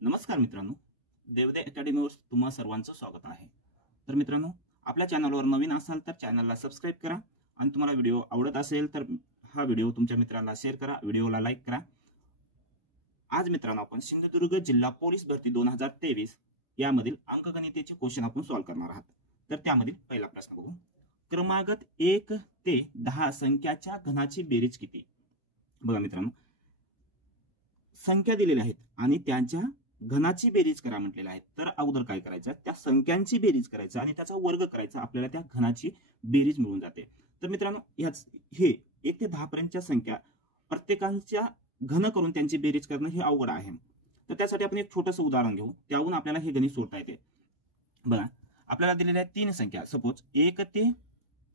नमस्कार मित्रांनो, देवदे अकॅडमीवर तुम्हा सर्वांचं स्वागत आहे। तर मित्रांनो, आपल्या चॅनलवर नवीन असाल तर चॅनलला सबस्क्राइब करा आणि तुम्हाला व्हिडिओ आवडत असेल तर हा व्हिडिओ तुमच्या मित्रांना शेअर करा, व्हिडिओला लाईक करा। आज मित्रांनो आपण सिंधुदुर्ग जिल्हा पोलीस भरती 2023 यामधील अंकगणितेचे क्वेश्चन आपण सॉल्व्ह करणार आहात। तर त्यामधील पहिला प्रश्न बघू। क्रमागत 1 ते 10 संख्याच्या घनाची बेरीज किती? बघा मित्रांनो, संख्या दिलेल्या आहेत आणि त्यांच्या घनाची बेरीज करा म्हटलेलं आहे। तर अगोदर काय करायचं, त्या संख्यांची बेरीज करायचं आणि त्याचा वर्ग करायचा, आपल्याला त्या घनाची बेरीज मिळून जाते। तर मित्रांनो, हे 1 ते 10 पर्यंतच्या संख्या प्रत्येकांच्या घन करून त्यांची बेरीज करणं हे अवघड आहे। तर त्यासाठी आपण एक छोटंसं उदाहरण घेऊ, त्याहून आपल्याला हे गणित सोडता येते। बघा, आपल्याला दिलेल्या आहेत 3 संख्या। सपोज 1 ते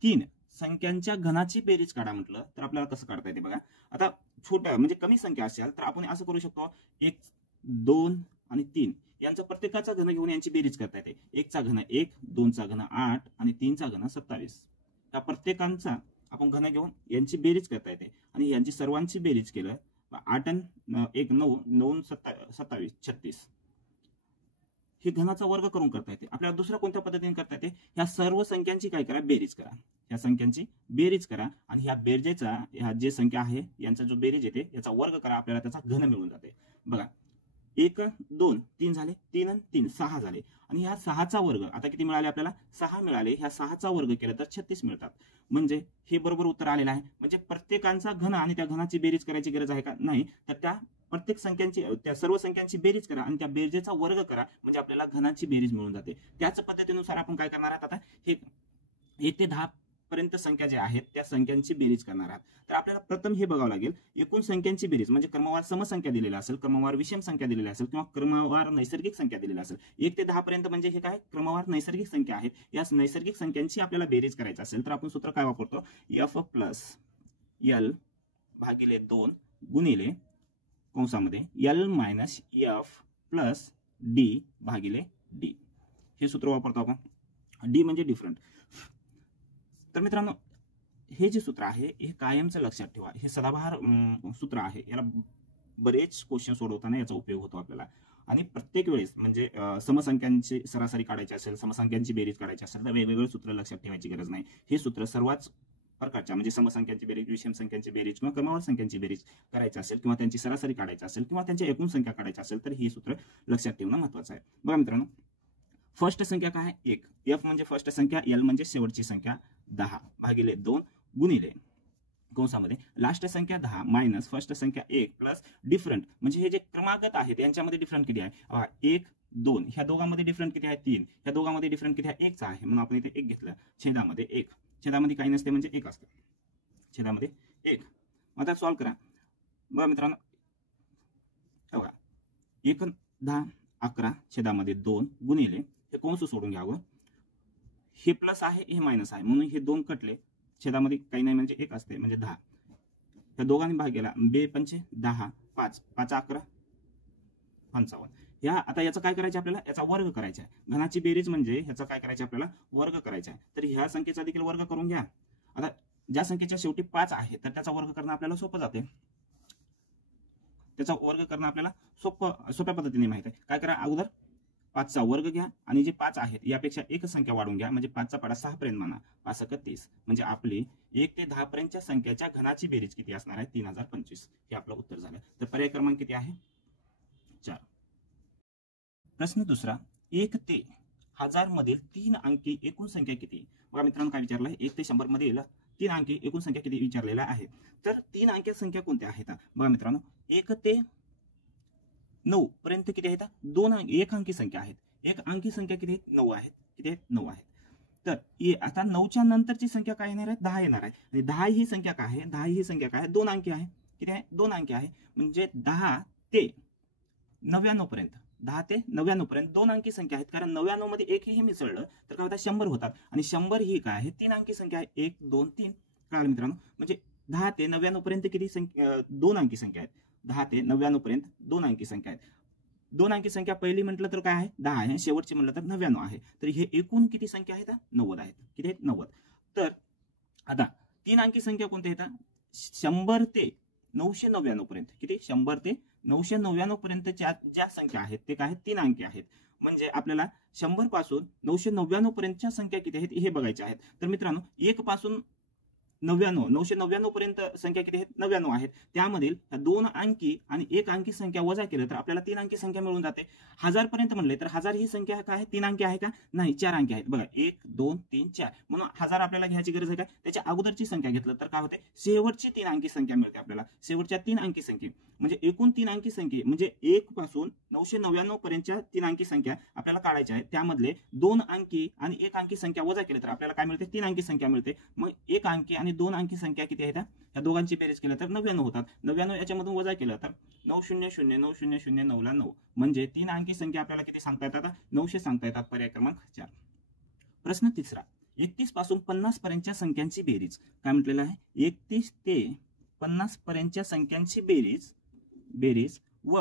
3 संख्यांच्या घनाची बेरीज काढा म्हटलं तर आपल्याला कसं काढता येते बघा। आता छोट्या म्हणजे कमी संख्या असेल तर आपण असं करू शकतो, 1 2 आणि 3 यांचा प्रत्येकाचा घन घेऊन यांची बेरीज करता येते। 1 चा घन 1, 2 चा घन 8 आणि 3 चा घन 27। त्या प्रत्येकांचा आपण घन घेऊन यांची बेरीज करता येते आणि यांची सर्वांची बेरीज केलं 8 आणि 1 9 9 27 36 हे घनाचा वर्ग करून करता येते। आपल्याला दुसऱ्या कोणत्या पद्धतीने करता येते, ह्या सर्व संख्यांची काय करा, बेरीज करा। ह्या संख्यांची बेरीज करा आणि ह्या बेरजेचा ह्या जे संख्या आहे यांचा जो बेरीज येते याचा वर्ग करा, आपल्याला त्याचा घन मिळून जाते। बघा, 1 2 3 झाले, 3 आणि 3 6 झाले आणि ह्या 6चा वर्ग आता किती मिळाले, आपल्याला 6 मिळाले। ह्या 6चा वर्ग केला तर 36 मिळतात। म्हणजे हे बरोबर उत्तर आलेलं आहे। म्हणजे प्रत्येकांचा घन आणि त्या घनाची बेरीज करायची गरज आहे का? नाही। तर त्या प्रत्येक संख्यांची त्या सर्व संख्यांची बेरीज करा आणि त्या बेरजेचा वर्ग करा, म्हणजे आपल्याला घनाची बेरीज मिळून जाते। त्याच पद्धतीनुसार आपण काय करणार आहात, आता हे 1 ते 10 पर्यंत संख्या ज्या आहेत त्या संख्यांची बेरीज करणार आहात। तर आपल्याला प्रथम हे बघावं लागेल, एकूण संख्यांची बेरीज म्हणजे क्रमवार समसंख्या दिलेल्या असेल, क्रमवार विषम संख्या दिलेल्या असेल किंवा क्रमवार नैसर्गिक संख्या दिलेल्या असेल। 1 ते 10 पर्यंत म्हणजे हे काय, क्रमवार नैसर्गिक संख्या आहेत। या नैसर्गिक संख्यांची आपल्याला बेरीज करायची असेल तर आपण सूत्र काय वापरतो, f प्लस l भागिले 2 गुणिले कंसामध्ये l minus f plus d भागिले d, हे सूत्र वापरतो आपण। d म्हणजे डिफरंट। तर मित्रांनो, हे जे सूत्र आहे हे कायमचं लक्षात ठेवा, हे सदाबहार सूत्र आहे। याला बरेच क्वेश्चन सोडवताना याचा उपयोग होतो आपल्याला। आणि प्रत्येक वेळेस म्हणजे समसंख्यांची सरासरी काढायची असेल, समसंख्यांची बेरीज काढायची असेल तर वेगवेगळे सूत्र लक्षात ठेवायची गरज नाही। हे सूत्र सर्वच प्रकारच्या म्हणजे समसंख्यांची बेरीज, विषम संख्यांची बेरीज किंवा क्रमवार संख्यांची बेरीज करायची असेल किंवा त्यांची सरासरी काढायची असेल किंवा त्यांची एकूण संख्या काढायची असेल तर हे सूत्र लक्षात ठेवणं महत्त्वाचं आहे। बघा मित्रांनो, फर्स्ट संख्या काय आहे, 1, f म्हणजे फर्स्ट संख्या, l म्हणजे शेवटची संख्या 10 भागिले 2 गुणिले कंसामध्ये लास्ट संख्या 10 मायनस फर्स्ट संख्या 1 प्लस डिफरंट म्हणजे हे जे क्रमागत आहेत यांच्यामध्ये डिफरंट किती आहे, 1 2 ह्या दोघांमध्ये डिफरंट किती आहे, 3 ह्या दोघांमध्ये डिफरंट किती आहे, 1 चा आहे। म्हणून आपण इथे 1 घेतलं, छेदामध्ये 1, छेदामध्ये काही नसते म्हणजे 1 असतं, छेदामध्ये 1। आता सॉल्व्ह करा। बघा मित्रांनो, बघा 1 10 11 छेदामध्ये 2 गुणिले हे कंस सोडून घ्यावं, हे प्लस आहे हे मायनस आहे म्हणून हे 2 कटले, छेदामध्ये काही नाही म्हणजे 1 असते म्हणजे 10। त्या दोघांनी भाग केला, 2 पंचे 10, 5 5 11 55। या आता याचं काय करायचं, आपल्याला याचा वर्ग करायचा आहे। घनाची बेरीज म्हणजे ह्याचा काय करायचं, आपल्याला वर्ग करायचा आहे। तर ह्या संख्येचा देखील वर्ग करून घ्या। आता ज्या संख्येच्या शेवटी 5 आहे तर त्याचा वर्ग करणं आपल्याला सोपं जाते, त्याचा वर्ग करणं आपल्याला सोप्या पद्धतीने माहित आहे। काय करा, अगोदर 5 चा वर्ग घ्या आणि जे 5 आहेत यापेक्षा एक संख्या वाढून घ्या, म्हणजे 5 चा पाडा 6 पर्यंत म्हणा, 5 × 30 म्हणजे आपली 1 ते 10 पर्यंतच्या संख्याच्या घनाची बेरीज किती असणार आहे, 3025। हे आपलं उत्तर झालं। तर पर्याय क्रमांक किती आहे, 4। प्रश्न दुसरा, 1 ते 1000 मधील 3 अंकी एकूण संख्या किती? बघा मित्रांनो, काय विचारलं आहे, 1 ते 100 मधील 3 अंकी एकूण संख्या किती विचारलेल्या आहे। तर 3 अंकी संख्या कोणत्या आहेत? बघा मित्रांनो, 1 ते 9 पर्यंत किती आहेत, 1 अंकी संख्या आहेत। 1 अंकी संख्या किती आहेत, 9 आहेत। किती आहेत, 9 आहेत। तर आता 9च्या नंतरची संख्या काय येणार आहे, 10 येणार आहे। आणि 10 ही संख्या काय आहे, 10 ही संख्या काय आहे, 2 अंकी आहे। किती आहे, 2 अंकी आहे। म्हणजे 10 ते 99 पर्यंत, 10 ते 99 पर्यंत 2 अंकी संख्या आहेत। कारण 99 मध्ये 1 ही मिसळलं तर काय होतात, 100 होतात। आणि 100 ही काय आहे, 3 अंकी संख्या आहे, 1 2 3। कळालं मित्रांनो, म्हणजे 10 ते 99 पर्यंत किती संख्या, 2 अंकी संख्या आहेत। 10 ते 99 पर्यंत 2 अंकी संख्या आहेत। 2 अंकी संख्या पहिली म्हटलं तर काय आहे, 10 आहे, शेवटची म्हटलं तर 99 आहे। तर हे एकूण किती संख्या आहेत, 90 आहेत। किती आहेत, 90। तर आता 3 अंकी संख्या कोणत्या आहेत, 100 ते 999 पर्यंत। किती, 100 ते 999 पर्यंतच्या ज्या संख्या आहेत ते काय आहेत 3 अंकी आहेत. म्हणजे आपल्याला 100 पासून 999 पर्यंतच्या संख्या किती आहेत हे बघायच्या आहेत. तर मित्रांनो 1 पासून 999 पर्यंत संख्या किती आहेत 99 आहेत. त्यामधील 2 अंकी आणि 1 अंकी संख्या वजा केलं तर आपल्याला 3 अंकी संख्या मिळून जाते. 1000 पर्यंत म्हणले तर 1000 ही संख्या काय आहे 3 अंकी आहे का नाही 4 अंकी आहेत. बघा 1 2 3 4 म्हणून 1000 आपल्याला घ्यायची गरज आहे का त्याच्या अगोदरची संख्या घेतलं तर काय होते शेवटची 3 अंकी संख्या मिळते आपल्याला. शेवटच्या 3 अंकी संख्या म्हणजे एकूण 3 अंकी संख्या म्हणजे 1 पासून 999 पर्यंतच्या 3 अंकी संख्या आपल्याला काढायच्या आहेत. त्यामधले 2 अंकी आणि 1 अंकी संख्या वजा केली तर आपल्याला काय मिळते 3 अंकी संख्या मिळते. मग 1 अंकी आणि 2 अंकी संख्या किती आहेत या दोघांची बेरीज केलं तर 99 होतात. 99 याच्यामधून वजा केलं तर 900,900,9 म्हणजे 3 अंकी संख्या आपल्याला किती सांगता येतात 900 सांगता येतात. पर्याय क्रमांक 4. प्रश्न तिसरा 31 पासून 50 पर्यंतच्या संख्यांची बेरीज काय म्हटलेलं आहे 31 ते 50 पर्यंतच्या संख्यांची बेरीज व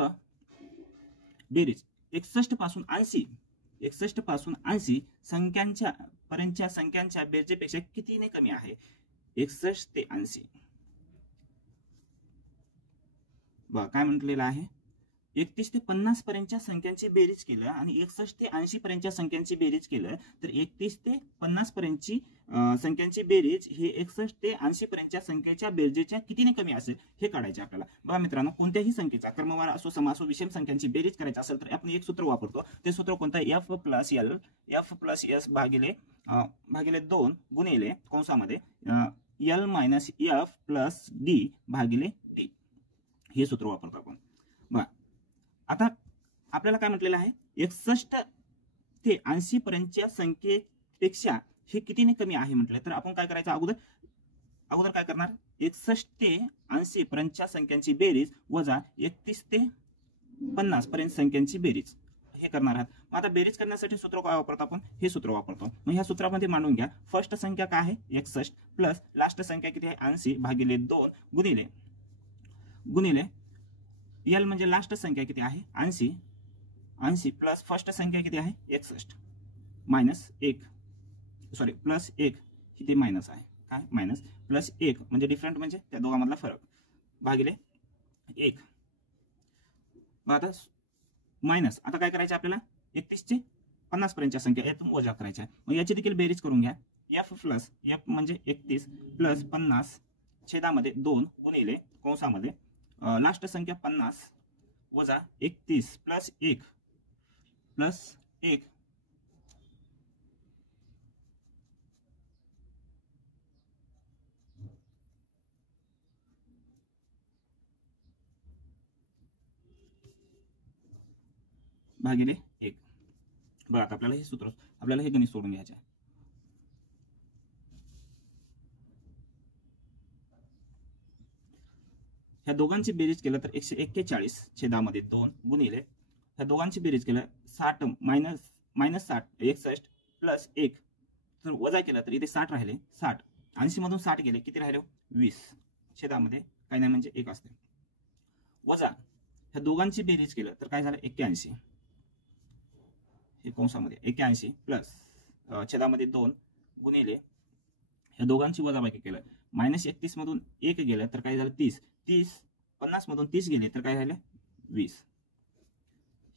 बेरीज 61 पासून 80 संख्यांच्या पर्यंतच्या संख्यांच्या बेरजेपेक्षा कितीने कमी आहे. 61 ते 80 बघा काय म्हटलेलं आहे 31 ते 50 पर्यंतच्या संख्यांची बेरीज केलं आणि 61 ते 80 पर्यंतच्या संख्यांची बेरीज केलं तर 31 ते 50 पर्यंतची संख्यांची बेरीज हे 61 ते 80 पर्यंतच्या संख्येच्या बेरजेच्या कितीने कमी असेल हे काढायचे आपल्याला. बघा मित्रांनो कोणत्याही संख्येचा क्रमवार असो सम असो विषम संख्यांची बेरीज करायची असेल तर आपण एक सूत्र वापरतो. ते सूत्र कोणतं f प्लस s भागिले 2 गुणिले कंसामध्ये l minus f plus d भागिले d हे सूत्र वापरतो आपण. बघा आता आपल्याला काय म्हटलेलं आहे 61 ते 80 पर्यंतच्या संख्येपेक्षा हे कितीने कमी आहे म्हटलं तर आपण काय करायचं अगोदर काय करणार 61 ते 80 पर्यंतच्या संख्यांची बेरीज वजा 31 ते 50 पर्यंत संख्यांची बेरीज हे करणार आहात. मग आता बेरीज करण्यासाठी सूत्र काय वापरतो आपण हे सूत्र वापरतो. मग ह्या सूत्रामध्ये मांडून घ्या. फर्स्ट संख्या काय आहे 61 प्लस लास्ट संख्या किती आहे 80 भागिले 2 गुणिले एल म्हणजे लास्ट संख्या किती आहे 80 प्लस फर्स्ट संख्या किती आहे 61 मायनस 1 सॉरी प्लस 1 किती मायनस आहे काय मायनस प्लस 1 म्हणजे डिफरंट म्हणजे त्या दोघांमधला फरक भागिले 1. मग आता मायनस आता काय करायचं आपल्याला 31 ते 50 पर्यंतच्या संख्या यातून वजा करायच्या. मग याची देखील बेरीज करून घ्या. f प्लस f म्हणजे 31 प्लस 50 छेदामध्ये 2 गुणिले कंसामध्ये लास्ट संख्या 50 वजा 31 प्लस 1 भागिले 1. बघा आपल्याला हे सूत्र आपल्याला हे गणित सोडून घ्यायचे. ह्या दोघांची बेरीज केलं तर 141 छेदामध्ये 2 गुणिले ह्या दोघांची बेरीज केलं 60 मायनस 60 61 प्लस 1 तर वजा केलं तर इथे 60 राहिले 60 80 मधून 60 गेले किती राहिले 20 छेदामध्ये काही नाही म्हणजे 1 असते वजा ह्या दोघांची बेरीज केलं तर काय झालं 81 हे कंसामध्ये 81 प्लस छेदामध्ये 2 गुणिले ह्या दोघांची वजाबाकी केलं मायनस 31 मधून 1 गेलं तर काय झालं 30 50 मधून 30 गेले तर काय झालं 20.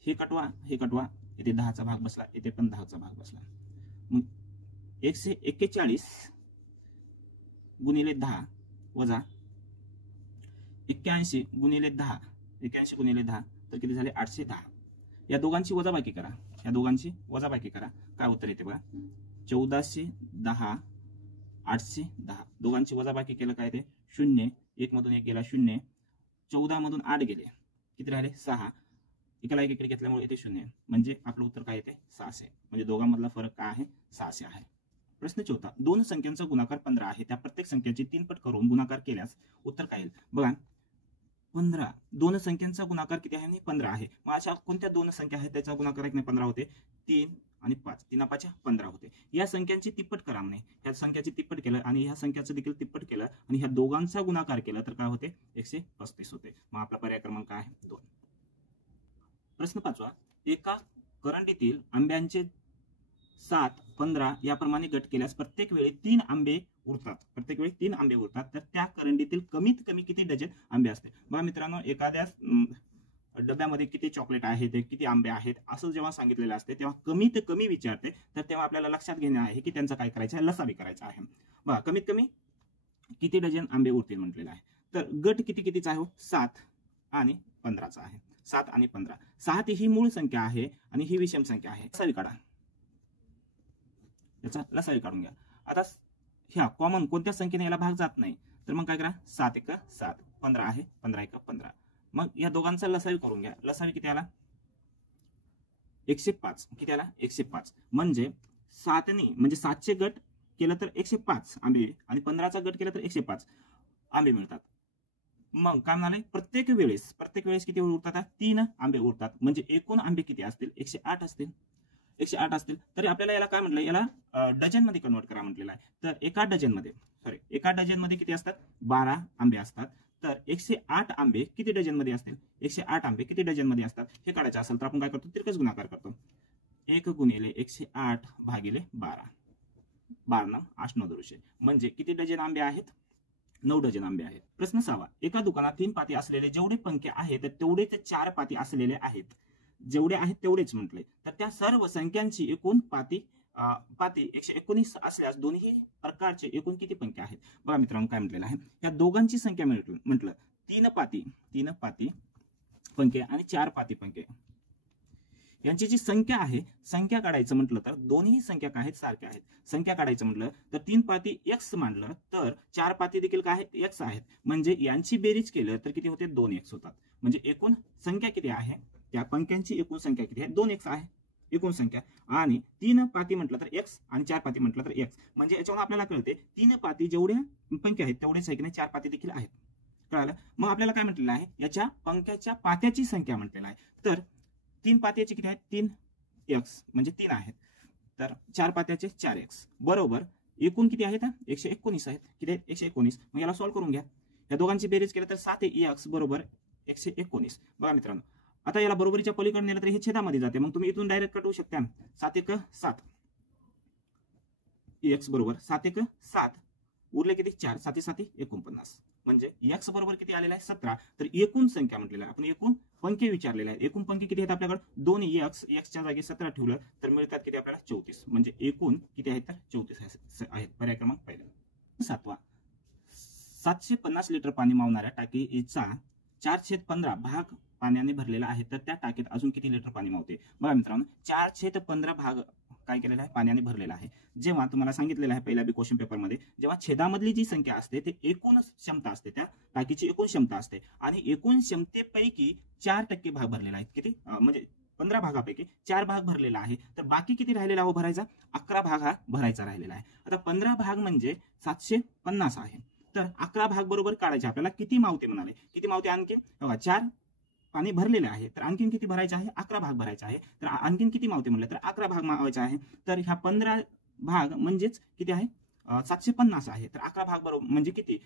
हे कटवा इथे 10चा भाग बसला इथे पण 10चा भाग बसला. मग 141 गुणिले 10 वजा 81 गुणिले 10 तर किती झाले 810. या दोघांची वजाबाकी करा काय उत्तर येते बघा 1410 810. दोघांची वजाबाकी केलं काय ते 0 1 मधून 1 गेला 0 14 मधून 8 गेले किती राहिले 6 एकाला एक इकडे घेतल्यामुळे येते 0 म्हणजे आपलं उत्तर काय येते 600. म्हणजे दोघांमधला फरक काय आहे 600 आहे. प्रश्न 4 दोन संख्यांचा गुणाकार 15 आहे त्या प्रत्येक संख्येची 3 पट करून गुणाकार केल्यास उत्तर काय येईल. बघा 15 दोन संख्यांचा गुणाकार किती आहे 15 आहे. मग अशा कोणत्या दोन संख्या आहेत त्याचा गुणाकार 15 होते 3 आणि 5 3 5 15 होते. या संख्यांची तिप्पट करा म्हणे ह्या संख्याची तिप्पट केलं आणि ह्या संख्याचं देखील तिप्पट केलं आणि ह्या दोघांचा गुणाकार केला तर काय होते 135 होते. मग आपला पर्याय क्रमांक आहे 2. प्रश्न 5 एका करंडीतील आंब्यांचे 7 15 याप्रमाणे गट केल्यास प्रत्येक वेळी 3 आंबे उरतात तर त्या करंडीतील कमीत कमी किती डझन आंबे असते. बघा मित्रांनो एखाद्या डब्यामध्ये किती चॉकलेट आहे, ते किती आंबे आहेत असं जेव्हा सांगितलेलं असते तेव्हा कमी ते कमी विचारते, तर तेव्हा आपल्याला लक्षात घेणे आहे की त्यांचं काय करायचं आहे, लसावी करायचं आहे. बघा कमीत कमी किती डझन आंबे उरतील म्हटलेलं आहे. तर गट किती कितीचा आहे, 7 आणि 15चा आहे. 7 आणि 15. 7 ही मूळ संख्या आहे आणि ही विषम संख्या आहे. लसावी काढा, याचा लसावी काढून घ्या. आता ह्या कॉमन कोणत्या संख्येने याला भाग जात नाही, तर मग काय करा, 7 1 7, 15 आहे, 15 1 15. मग या दोघांचा लसावी करून घ्या. लसावी किती आला, 105. किती आला, 105. म्हणजे 7ने म्हणजे 7चे गट केलं तर 105 आंबे आणि 15चा गट केला तर 105 आंबे मिळतात. मग काय म्हणाले, प्रत्येक वेळेस किती उरतात, 3 आंबे उरतात. म्हणजे एकूण आंबे किती असतील, 108 असतील. 108 असतील. तरी आपल्याला याला काय म्हटलं, याला डझन मध्ये कन्वर्ट करा म्हटलेलं आहे. तर एका डझन मध्ये किती असतात, 12 आंबे असतात. तर 108 आंबे किती डझन मध्ये असतील, 108 आंबे किती डझन मध्ये असतात हे काढायचं असेल तर आपण काय करतो, तिरकस गुणाकार करतो. 1 गुणिले 108 भागिले 12. 12 8 9 200. म्हणजे किती डझन आंबे आहेत, 9 डझन आंबे आहेत. प्रश्न 6. एका दुकानात 3 पाती असलेले जेवढे पंखे आहेत तेवढेच 4 पाती असलेले आहेत. जेवढे आहेत तेवढेच म्हटले. तर त्या सर्व संख्यांची एकूण पाती 119 असल्यास दोन्ही प्रकारचे एकूण किती पंखे आहेत. बघा मित्रांनो काय म्हटलेलं आहे, या दोघांची संख्या म्हटलं 3 पाती पंखे आणि 4 पाती पंखे, यांची जी संख्या आहे, संख्या काढायचं म्हटलं तर दोन्ही संख्या काय आहेत, सारख्या आहेत. संख्या काढायचं म्हटलं तर 3 पाती x मांडलं तर 4 पाती देखील काय आहेत, x आहेत. म्हणजे यांची बेरीज केलं तर किती होते, 2x होतात. म्हणजे एकूण संख्या किती आहे, त्या पंख्यांची एकूण संख्या किती आहे, 2x आहे एकूण संख्या. आणि 3 पाती म्हटलं तर x आणि 4 पाती म्हटलं तर x. म्हणजे याच्यावर आपल्याला कळते 3 पाती जेवढ्या पंखे आहेत तेवढेच आहे की नाही, 4 पाती देखील आहेत. कळालं. मग आपल्याला काय म्हटलेलं आहे, याच्या पंख्याच्या पात्याची संख्या म्हटलेलं आहे. तर 3 पात्याचे किती आहेत, 3x म्हणजे 3 आहेत. तर 4 पात्याचे 4x बरोबर एकूण किती आहेत, 119 आहेत. किती आहेत, 119. मग याला सॉल्व्ह करून घ्या. या दोघांची बेरीज केलं तर 7x बरोबर 119. बघा मित्रांनो, आता याला बरोबरीच्या पलीकडे नेलं तर हे छेदामध्ये जाते. मग तुम्ही इथून डायरेक्ट कटवू शकता. 7 1 7 x बरोबर 7 1 7 उरले किती, 4 7 7 49. म्हणजे x बरोबर किती आलेला आहे, 17. तर एकूण संख्या म्हटलेला आहे, आपण एकूण पंखे विचारलेले आहेत. एकूण पंखे किती आहेत आपल्याकडे, 2x च्या जागी 17 ठेवलं तर मिळतात किती आपल्याला, 34. म्हणजे एकूण किती आहेत, तर 34 आहेत. पर्याय क्रमांक पहिला. 7. 750 लिटर पाणी मावणाऱ्या टाकीचा 4/15 भाग पाण्याने भरलेला आहे, तर त्या टाकीत अजून किती लिटर पाणी मावते. बघा मित्रांनो, 4/15 भाग काय केलेला आहे, पाण्याने भरलेला आहे. जेव्हा तुम्हाला सांगितलेलं आहे पहिल्या बी क्वेश्चन पेपरमध्ये, जेव्हा छेदामधली जी संख्या असते ते एकूण क्षमता असते, त्या टाकीची एकूण क्षमता असते आणि एकूण क्षमतेपैकी 4% भाग भरलेला आहे. किती म्हणजे 15 भागापैकी 4 भाग भरलेला आहे. तर बाकी किती राहिलेला हो भरायचा, 11 भाग हा भरायचा राहिलेला आहे. आता 15 भाग म्हणजे 750 आहे. तर 11 भाग बरोबर काढायचे आपल्याला. किती मावते म्हणाले, किती मावते, आणखी बघा 4 पाणी भरलेले आहे, तर आणखीन किती भरायचे आहे, 11 भाग भरायचे आहे. तर आणखीन किती मावते म्हणलं तर 11 भाग मावायचे आहे. तर ह्या 15 भाग म्हणजेच किती आहे, 750 आहे. तर 11 भाग बरोबर म्हणजे किती,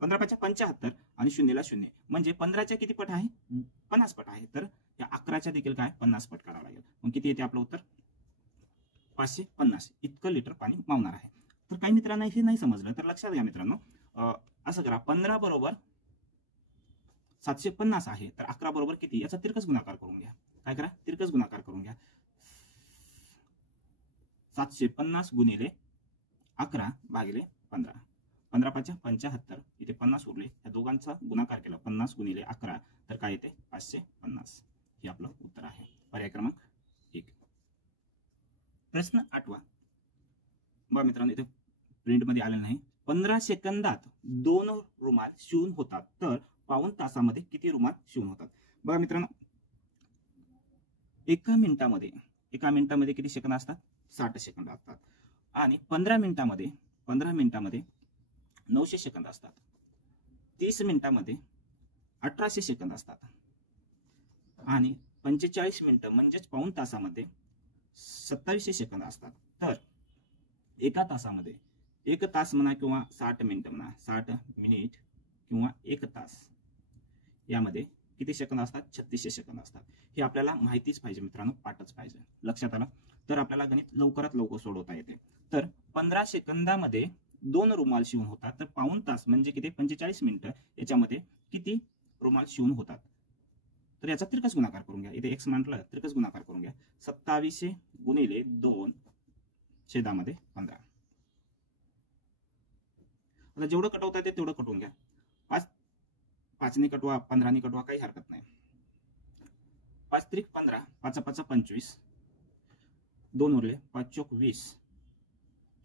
15 5 75 आणि 0 ला 0 म्हणजे 15च्या किती पट आहे, 50 पट आहे. तर या 11च्या देखील काय 50 पट करावं लागेल. मग किती येते आपलं उत्तर, 550 इतकं लिटर पाणी मावणार आहे. तर काही मित्रांना हे नाही समजलं तर लक्षात घ्या मित्रांनो, असं करा, 15 बरोबर 750 आहे, तर 11 बरोबर किती, याचा तिरकस गुणाकार करून घ्या. काय करा, तिरकस गुणाकार करून घ्या. 750 गुणिले 11 भागिले 15. 15 5 75 इथे 50 उरले. या दोघांचा गुणाकार केला, 50 गुणिले 11 तर काय येते, 550. हे आपलं उत्तर आहे. पर्याय क्रमांक 1. प्रश्न 8. बघा मित्रांनो, इथे प्रिंट मध्ये आलेलं नाही. 15 सेकंदात 2 रुमाल शिवून होतात, तर पाऊण तासामध्ये किती रुमाल शिवून होतात. बघा मित्रांनो, एका मिनिटामध्ये किती सेकंद असतात, 60 सेकंद असतात. आणि 15 मिनिटामध्ये 900 सेकंद असतात. 30 मिनिटामध्ये 1800 सेकंद असतात. आणि 45 मिनिटं म्हणजेच पाऊण तासामध्ये 2700 सेकंद असतात. तर एका तासामध्ये, 1 तास म्हणा किंवा 60 मिनिटं म्हणा, 60 मिनिट किंवा 1 तास, यामध्ये किती सेकंद असतात, 3600 सेकंद असतात. हे आपल्याला माहितीच पाहिजे मित्रांनो, पाठच पाहिजे. लक्षात आलं तर आपल्याला गणित लवकरात लवकर सोडवता येते. तर 15 सेकंदामध्ये 2 रुमाल शिवून होतात, तर पाऊण तास म्हणजे किती, 45 मिनिटं, याच्यामध्ये किती रुमाल शिवून होतात. तर याचा तिरकस गुणाकार करून घ्या. इथे x म्हटलं तिरकस गुणाकार करून घ्या. 2700 गुणिले 2 छेदामध्ये 15. आता जेवढं कटवता येते तेवढं कटवून घ्या. 5 ने कटवा, 15 ने कटवा, काही हरकत नाही. 5 त्रिक 15, 5 5 25, 2 उरले, 5 चोक 20,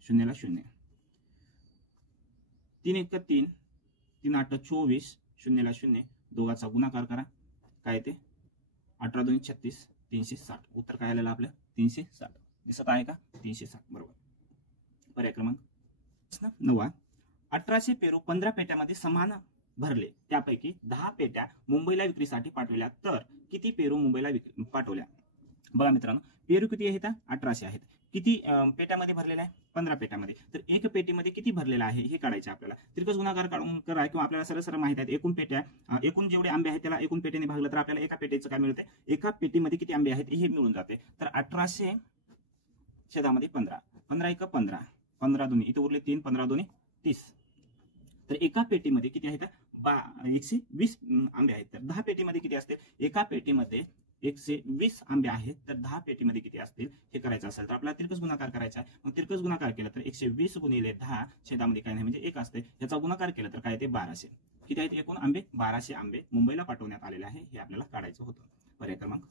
0 ला 0, 3 1 3, 3 8 24, 0 ला 0, दोघाचा गुणाकार करा. काय येते? 18 2 36, 360. उत्तर काय आलेलं आपलं? 360. दिसत आहे का? 360 बरोबर. पर्याय क्रमांक 9. 1800 पेरू 15 पेट्यामध्ये समान भरले, त्यापैकी 10 पेट्या मुंबईला विक्रीसाठी पाठवल्या, तर किती पेरू मुंबईला पाठवल्या? बघा मित्रांनो, पेरू किती आहेत? 1800 आहेत. किती पेट्यामध्ये भरलेला आहे? 15 पेट्यामध्ये. तर एक पेटीमध्ये किती भरलेला आहे हे काढायचं आपल्याला. तिरकस गुणाकार काढून करा, किंवा आपल्याला सरळ सरळ माहिती आहे एकूण पेट्या, एकूण जेवढे आंबे आहेत त्याला एकूण पेटीने भागलं तर आपल्याला एका पेटीचं काय मिळते? एका पेटीमध्ये किती आंबे आहेत हे मिळून जाते. तर 1800 छेदामध्ये 15, 15 1 15, 15 2 इथे उरले 3, 15 2 30. तर एका पेटीमध्ये किती आहेत? 120 आंबे आहेत. तर 10 पेटीमध्ये किती असतील? एका पेटीमध्ये 120 आंबे आहेत, तर 10 पेटीमध्ये किती असतील हे करायचं असेल तर आपल्याला तिरकस गुणाकार करायचा आहे. मग तिरकस गुणाकार केला तर 120 गुणिले 10 छेदामध्ये काय नाही म्हणजे 1 असते. याचा गुणाकार केला तर काय ते 1200. किती आहेत एकूण आंबे? 1200 आंबे मुंबईला पाठवण्यात आलेले आहे, हे आपल्याला काढायचं होतं. पर्याय क्रमांक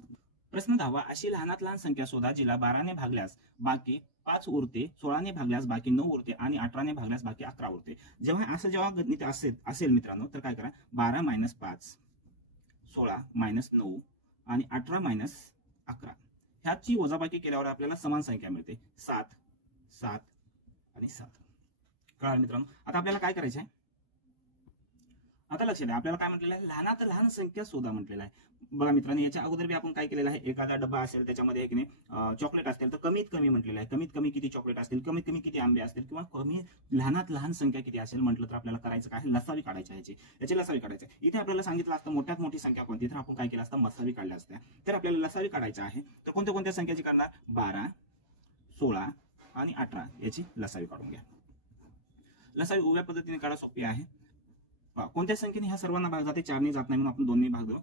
प्रश्न 10. अशी लहानात लहान संख्या शोधा जिला 12 ने भागल्यास बाकी 5 उरते, 16 ने भागल्यास बाकी 9 उरते आणि 18 ने भागल्यास बाकी 11 उरते. जेव्हा गणित असेल मित्रांनो, तर काय करा, 12 - 5, 16 - 9 आणि 18 - 11 ह्याची वजाबाकी केल्यावर आपल्याला समान संख्या मिळते. 7 7 आणि 7. कळलं मित्रांनो? आता आपल्याला काय करायचं आहे? आता लक्षात द्या, आपल्याला काय म्हटलेलं आहे? लहानात लहान संख्या शोधा म्हटलेलं आहे. बघा मित्रांनो, याच्या अगोदर बी आपण काय केलेलं आहे? एखादा डब्बा असेल त्याच्यामध्ये एक चॉकलेट असतील तर कमीत कमी म्हटलेलं आहे. कमीत कमी किती चॉकलेट असतील, कमीत कमी किती आंबे असतील, किंवा लहानात लहान संख्या किती असेल म्हटलं तर आपल्याला करायचं काय? लसावी काढायची याची लसावी काढायची. इथे आपल्याला सांगितलं असतं मोठ्यात मोठी संख्या कोणती, तर आपण काय केलं असतं? मसावी काढल्या असत्या. तर आपल्याला लसावी काढायचं आहे, तर कोणत्या कोणत्या संख्याची करणार? 12, 16 आणि 18 याची लसावी काढून घ्या. लसावी उभ्या पद्धतीने काढा, सोपी आहे. कोणत्या संख्येने ह्या सर्वांना भाग जाते? 4 ने जात नाही म्हणून आपण 2 ने भाग देऊ.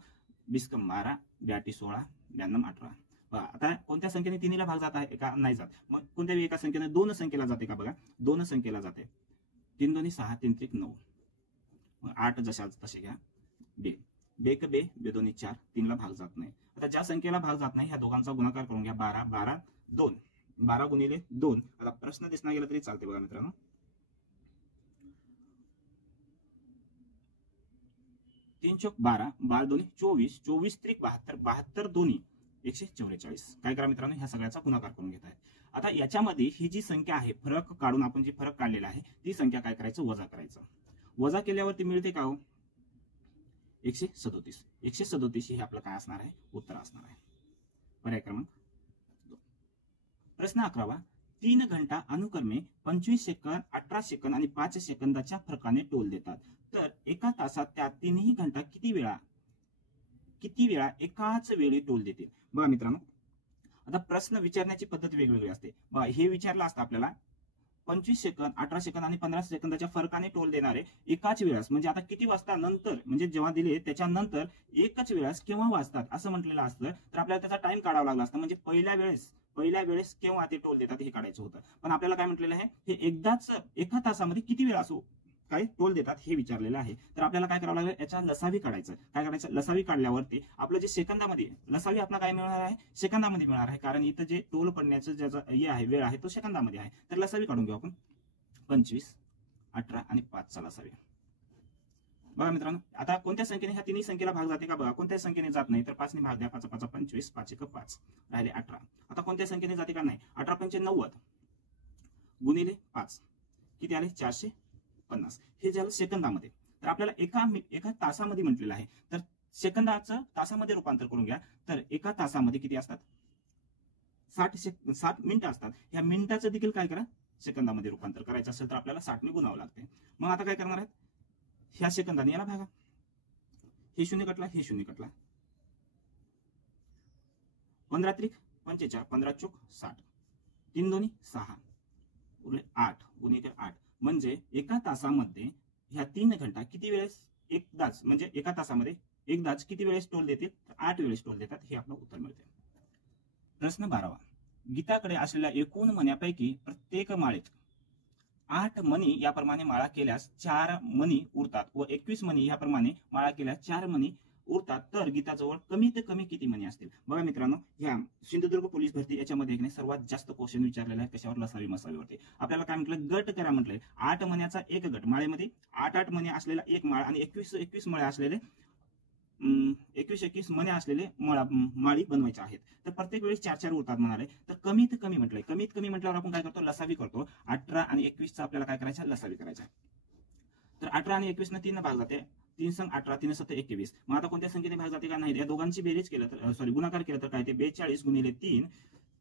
20 × 12, 82 16, 92 18. आता कोणत्या संख्येने 3 ला भाग जात आहे का? नाही जात. मग कोणत्याही एका संख्येने 2 संख्येला जाते का? बघा, 2 संख्येला जाते. 3 2 6, 3 3 9. मग 8 जशा तसे घ्या. 2 2 2 2 2 4, 3 ला भाग जात नाही. आता ज्या संख्येला भाग जात नाही ह्या दोघांचा गुणाकार करून घ्या. 12 12 2, 12 गुणिले 2. आता प्रश्न दिसना गेला तरी चालते बघा मित्रांनो. 3 चोक 12, 12 2 24, 24 त्रिक 72, 72 2 144. काय करा मित्रांनो? ह्या सगळ्याचा गुणाकार करून घेत आहे. आता याच्यामध्ये ही जी संख्या आहे, फरक काढून आपण जी फरक काढलेला आहे ती संख्या काय करायचं? वजा करायचं. वजा केल्यावरती मिळते का हो? 137. 137 हे आपलं काय असणार आहे? उत्तर असणार आहे. पर्याय क्रमांक 2. प्रश्न 11. 3 घंटा अनुक्रमे 25 सेकंद, 18 सेकंद आणि 5 सेकंदाच्या फरकाने टोल देतात, तर एका तासात त्या तिन्ही घंटा किती वेळा एकाच वेळी टोल देतील? बघा मित्रांनो, आता प्रश्न विचारण्याची पद्धत वेगवेगळी असते. बघा, हे विचारलं असतं आपल्याला 25 सेकंद, 18 सेकंद आणि 15 सेकंदाच्या फरकाने टोल देणारे एकाच वेळास, म्हणजे आता किती वाजता नंतर, म्हणजे जेव्हा दिले त्याच्यानंतर एकच वेळास केव्हा वाजतात असं म्हटलेलं असतं, तर आपल्याला त्याचा टाइम काढावा लागला असता. म्हणजे पहिल्या वेळेस केव्हा ते टोल देतात हे काढायचं होतं. पण आपल्याला काय म्हटलेलं आहे? हे एकदाच एका तासामध्ये किती वेळा काय टोल देतात हे विचारलेलं आहे. तर आपल्याला काय करावं लागेल? याच्या लसावी काढायचं. काय करायचं? लसावी काढल्यावरती आपलं जे सेकंदामध्ये लसावी आपला काय मिळणार आहे? सेकंदामध्ये मिळणार आहे, कारण इथं जे टोल पडण्याचं ज्याचा हे आहे वेळ आहे तो सेकंदामध्ये आहे. तर लसावी काढून घेऊ आपण. 25, 18 आणि 5 चा लसावी. बघा मित्रांनो, आता कोणत्या संख्येने ह्या तिन्ही संख्येला भाग जाते का? बघा, कोणत्या संख्येने जात नाही तर 5 ने भाग द्या. 5 5 25, 5 1 5, राहिले 18. आता कोणत्या संख्येने जाते का? नाही. 18 5 90 गुणिले 5 किती आले? 450. हे झालं सेकंदामध्ये. तर आपल्याला एका तासामध्ये म्हटलेलं आहे, तर सेकंदाचं तासामध्ये रूपांतर करून घ्या. तर एका तासामध्ये किती असतात? 60 मिनिटं असतात. ह्या मिनिटाचं देखील काय करा? सेकंदामध्ये रूपांतर करायचं असेल तर आपल्याला 60 ने गुणावं लागते. मग आता काय करणार आहेत? ह्या सेकंदाने याला भागा. हे 0 कटला, हे 0 कटला. 15 त्रिक 45, 15 चोक 60, 3 2 6, उरले 8 गुणिले 8. म्हणजे एका तासामध्ये ह्या 3 घंटा किती वेळेस एकदाच, म्हणजे एका तासामध्ये एकदाच किती वेळेस टोल देतील? 8 वेळेस टोल देतात. हे आपलं उत्तर मिळते. प्रश्न 12. गीताकडे असलेल्या एकूण मण्यांपैकी प्रत्येक माळेत 8 मणी याप्रमाणे माळा केल्यास 4 मणी उरतात व 21 मणी याप्रमाणे माळा केल्यास 4 मणी उरतात, तर गीताजवळ कमीत कमी किती मणी असतील? बघा मित्रांनो, ह्या सिंधुदुर्ग पोलीस भरती याच्यामध्ये सर्वात जास्त क्वेश्चन विचारलेला आहे कशावर? लसावी मसावीवरती. आपल्याला काय म्हटलं? गट करा म्हटलंय. 8 मण्याचा एक गट, माळेमध्ये 8 मणी असलेला एक माळ आणि 21 मळे असलेले 21 मणे असलेले माळी बनवायच्या आहेत. तर प्रत्येक वेळेस 4 उरतात म्हणाले. तर कमीत कमी म्हटलंय. कमीत कमी म्हटल्यावर आपण काय करतो? लसावी करतो. 18 आणि 21 आपल्याला काय करायचं? लसावी करायचा. तर 18 आणि 21 न 3 भाग जाते. 3 संग 18, 3 7 21. मग आता कोणत्या संख्येने भाग जाते का? नाही. या दोघांची बेरीज केलं तर सॉरी गुणाकार केलं तर काय ते? 42 गुणिले 3,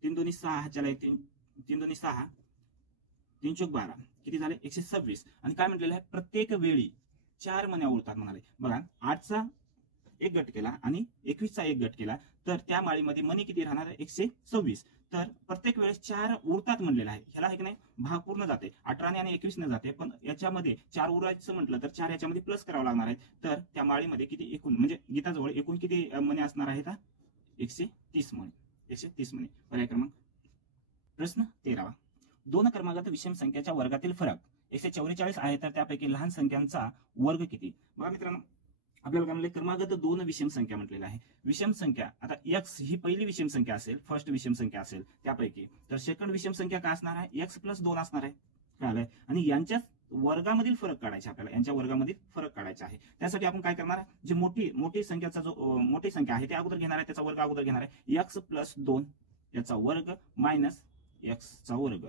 3 दोन्ही 6, ह्याला 3 दोन्ही 6, 3 चौक 12, किती झाले? 126. आणि काय म्हटलेलं आहे? प्रत्येक वेळी 4 मण्या उरतात म्हणाले. बघा, 8चा एक गट केला आणि 21चा एक गट केला, तर त्या माळीमध्ये मणी किती राहणार? 126. तर प्रत्येक वेळेस 4 उरतात म्हणलेलं आहे. ह्याला आहे की नाही, भाग पूर्ण जाते. 18 आणि 21 न जाते, पण याच्यामध्ये 4 उरायचं म्हटलं तर 4 याच्यामध्ये प्लस करावं लागणार आहे. तर त्या माळीमध्ये किती एकूण, म्हणजे गीताजवळ एकूण किती मणी असणार आहेत? 130 मणी. 130 मणी. पर्याय क्रमांक. प्रश्न 13. 2 क्रमांकात विषम संख्याच्या वर्गातील फरक 144 आहे, तर त्यापैकी लहान संख्यांचा वर्ग किती? बघा मित्रांनो, आपल्याला काय म्हणले? क्रमागत 2 विषम संख्या म्हटलेला आहे. विषम संख्या, आता x ही पहिली विषम संख्या असेल, फर्स्ट विषम संख्या असेल त्यापैकी, तर सेकंड विषम संख्या काय असणार आहे? x + 2 असणार आहे. कळालंय? आणि यांच्या वर्गामधील फरक काढायचा आपल्याला. यांच्या वर्गामधील फरक काढायचा आहे. त्यासाठी आपण काय करणार आहे? जी मोठी संख्याचा जो मोठी संख्या आहे ते अगोदर घेणार आहे, त्याचा वर्ग अगोदर घेणार आहे. x + 2 याचा वर्ग मायनस x चा वर्ग.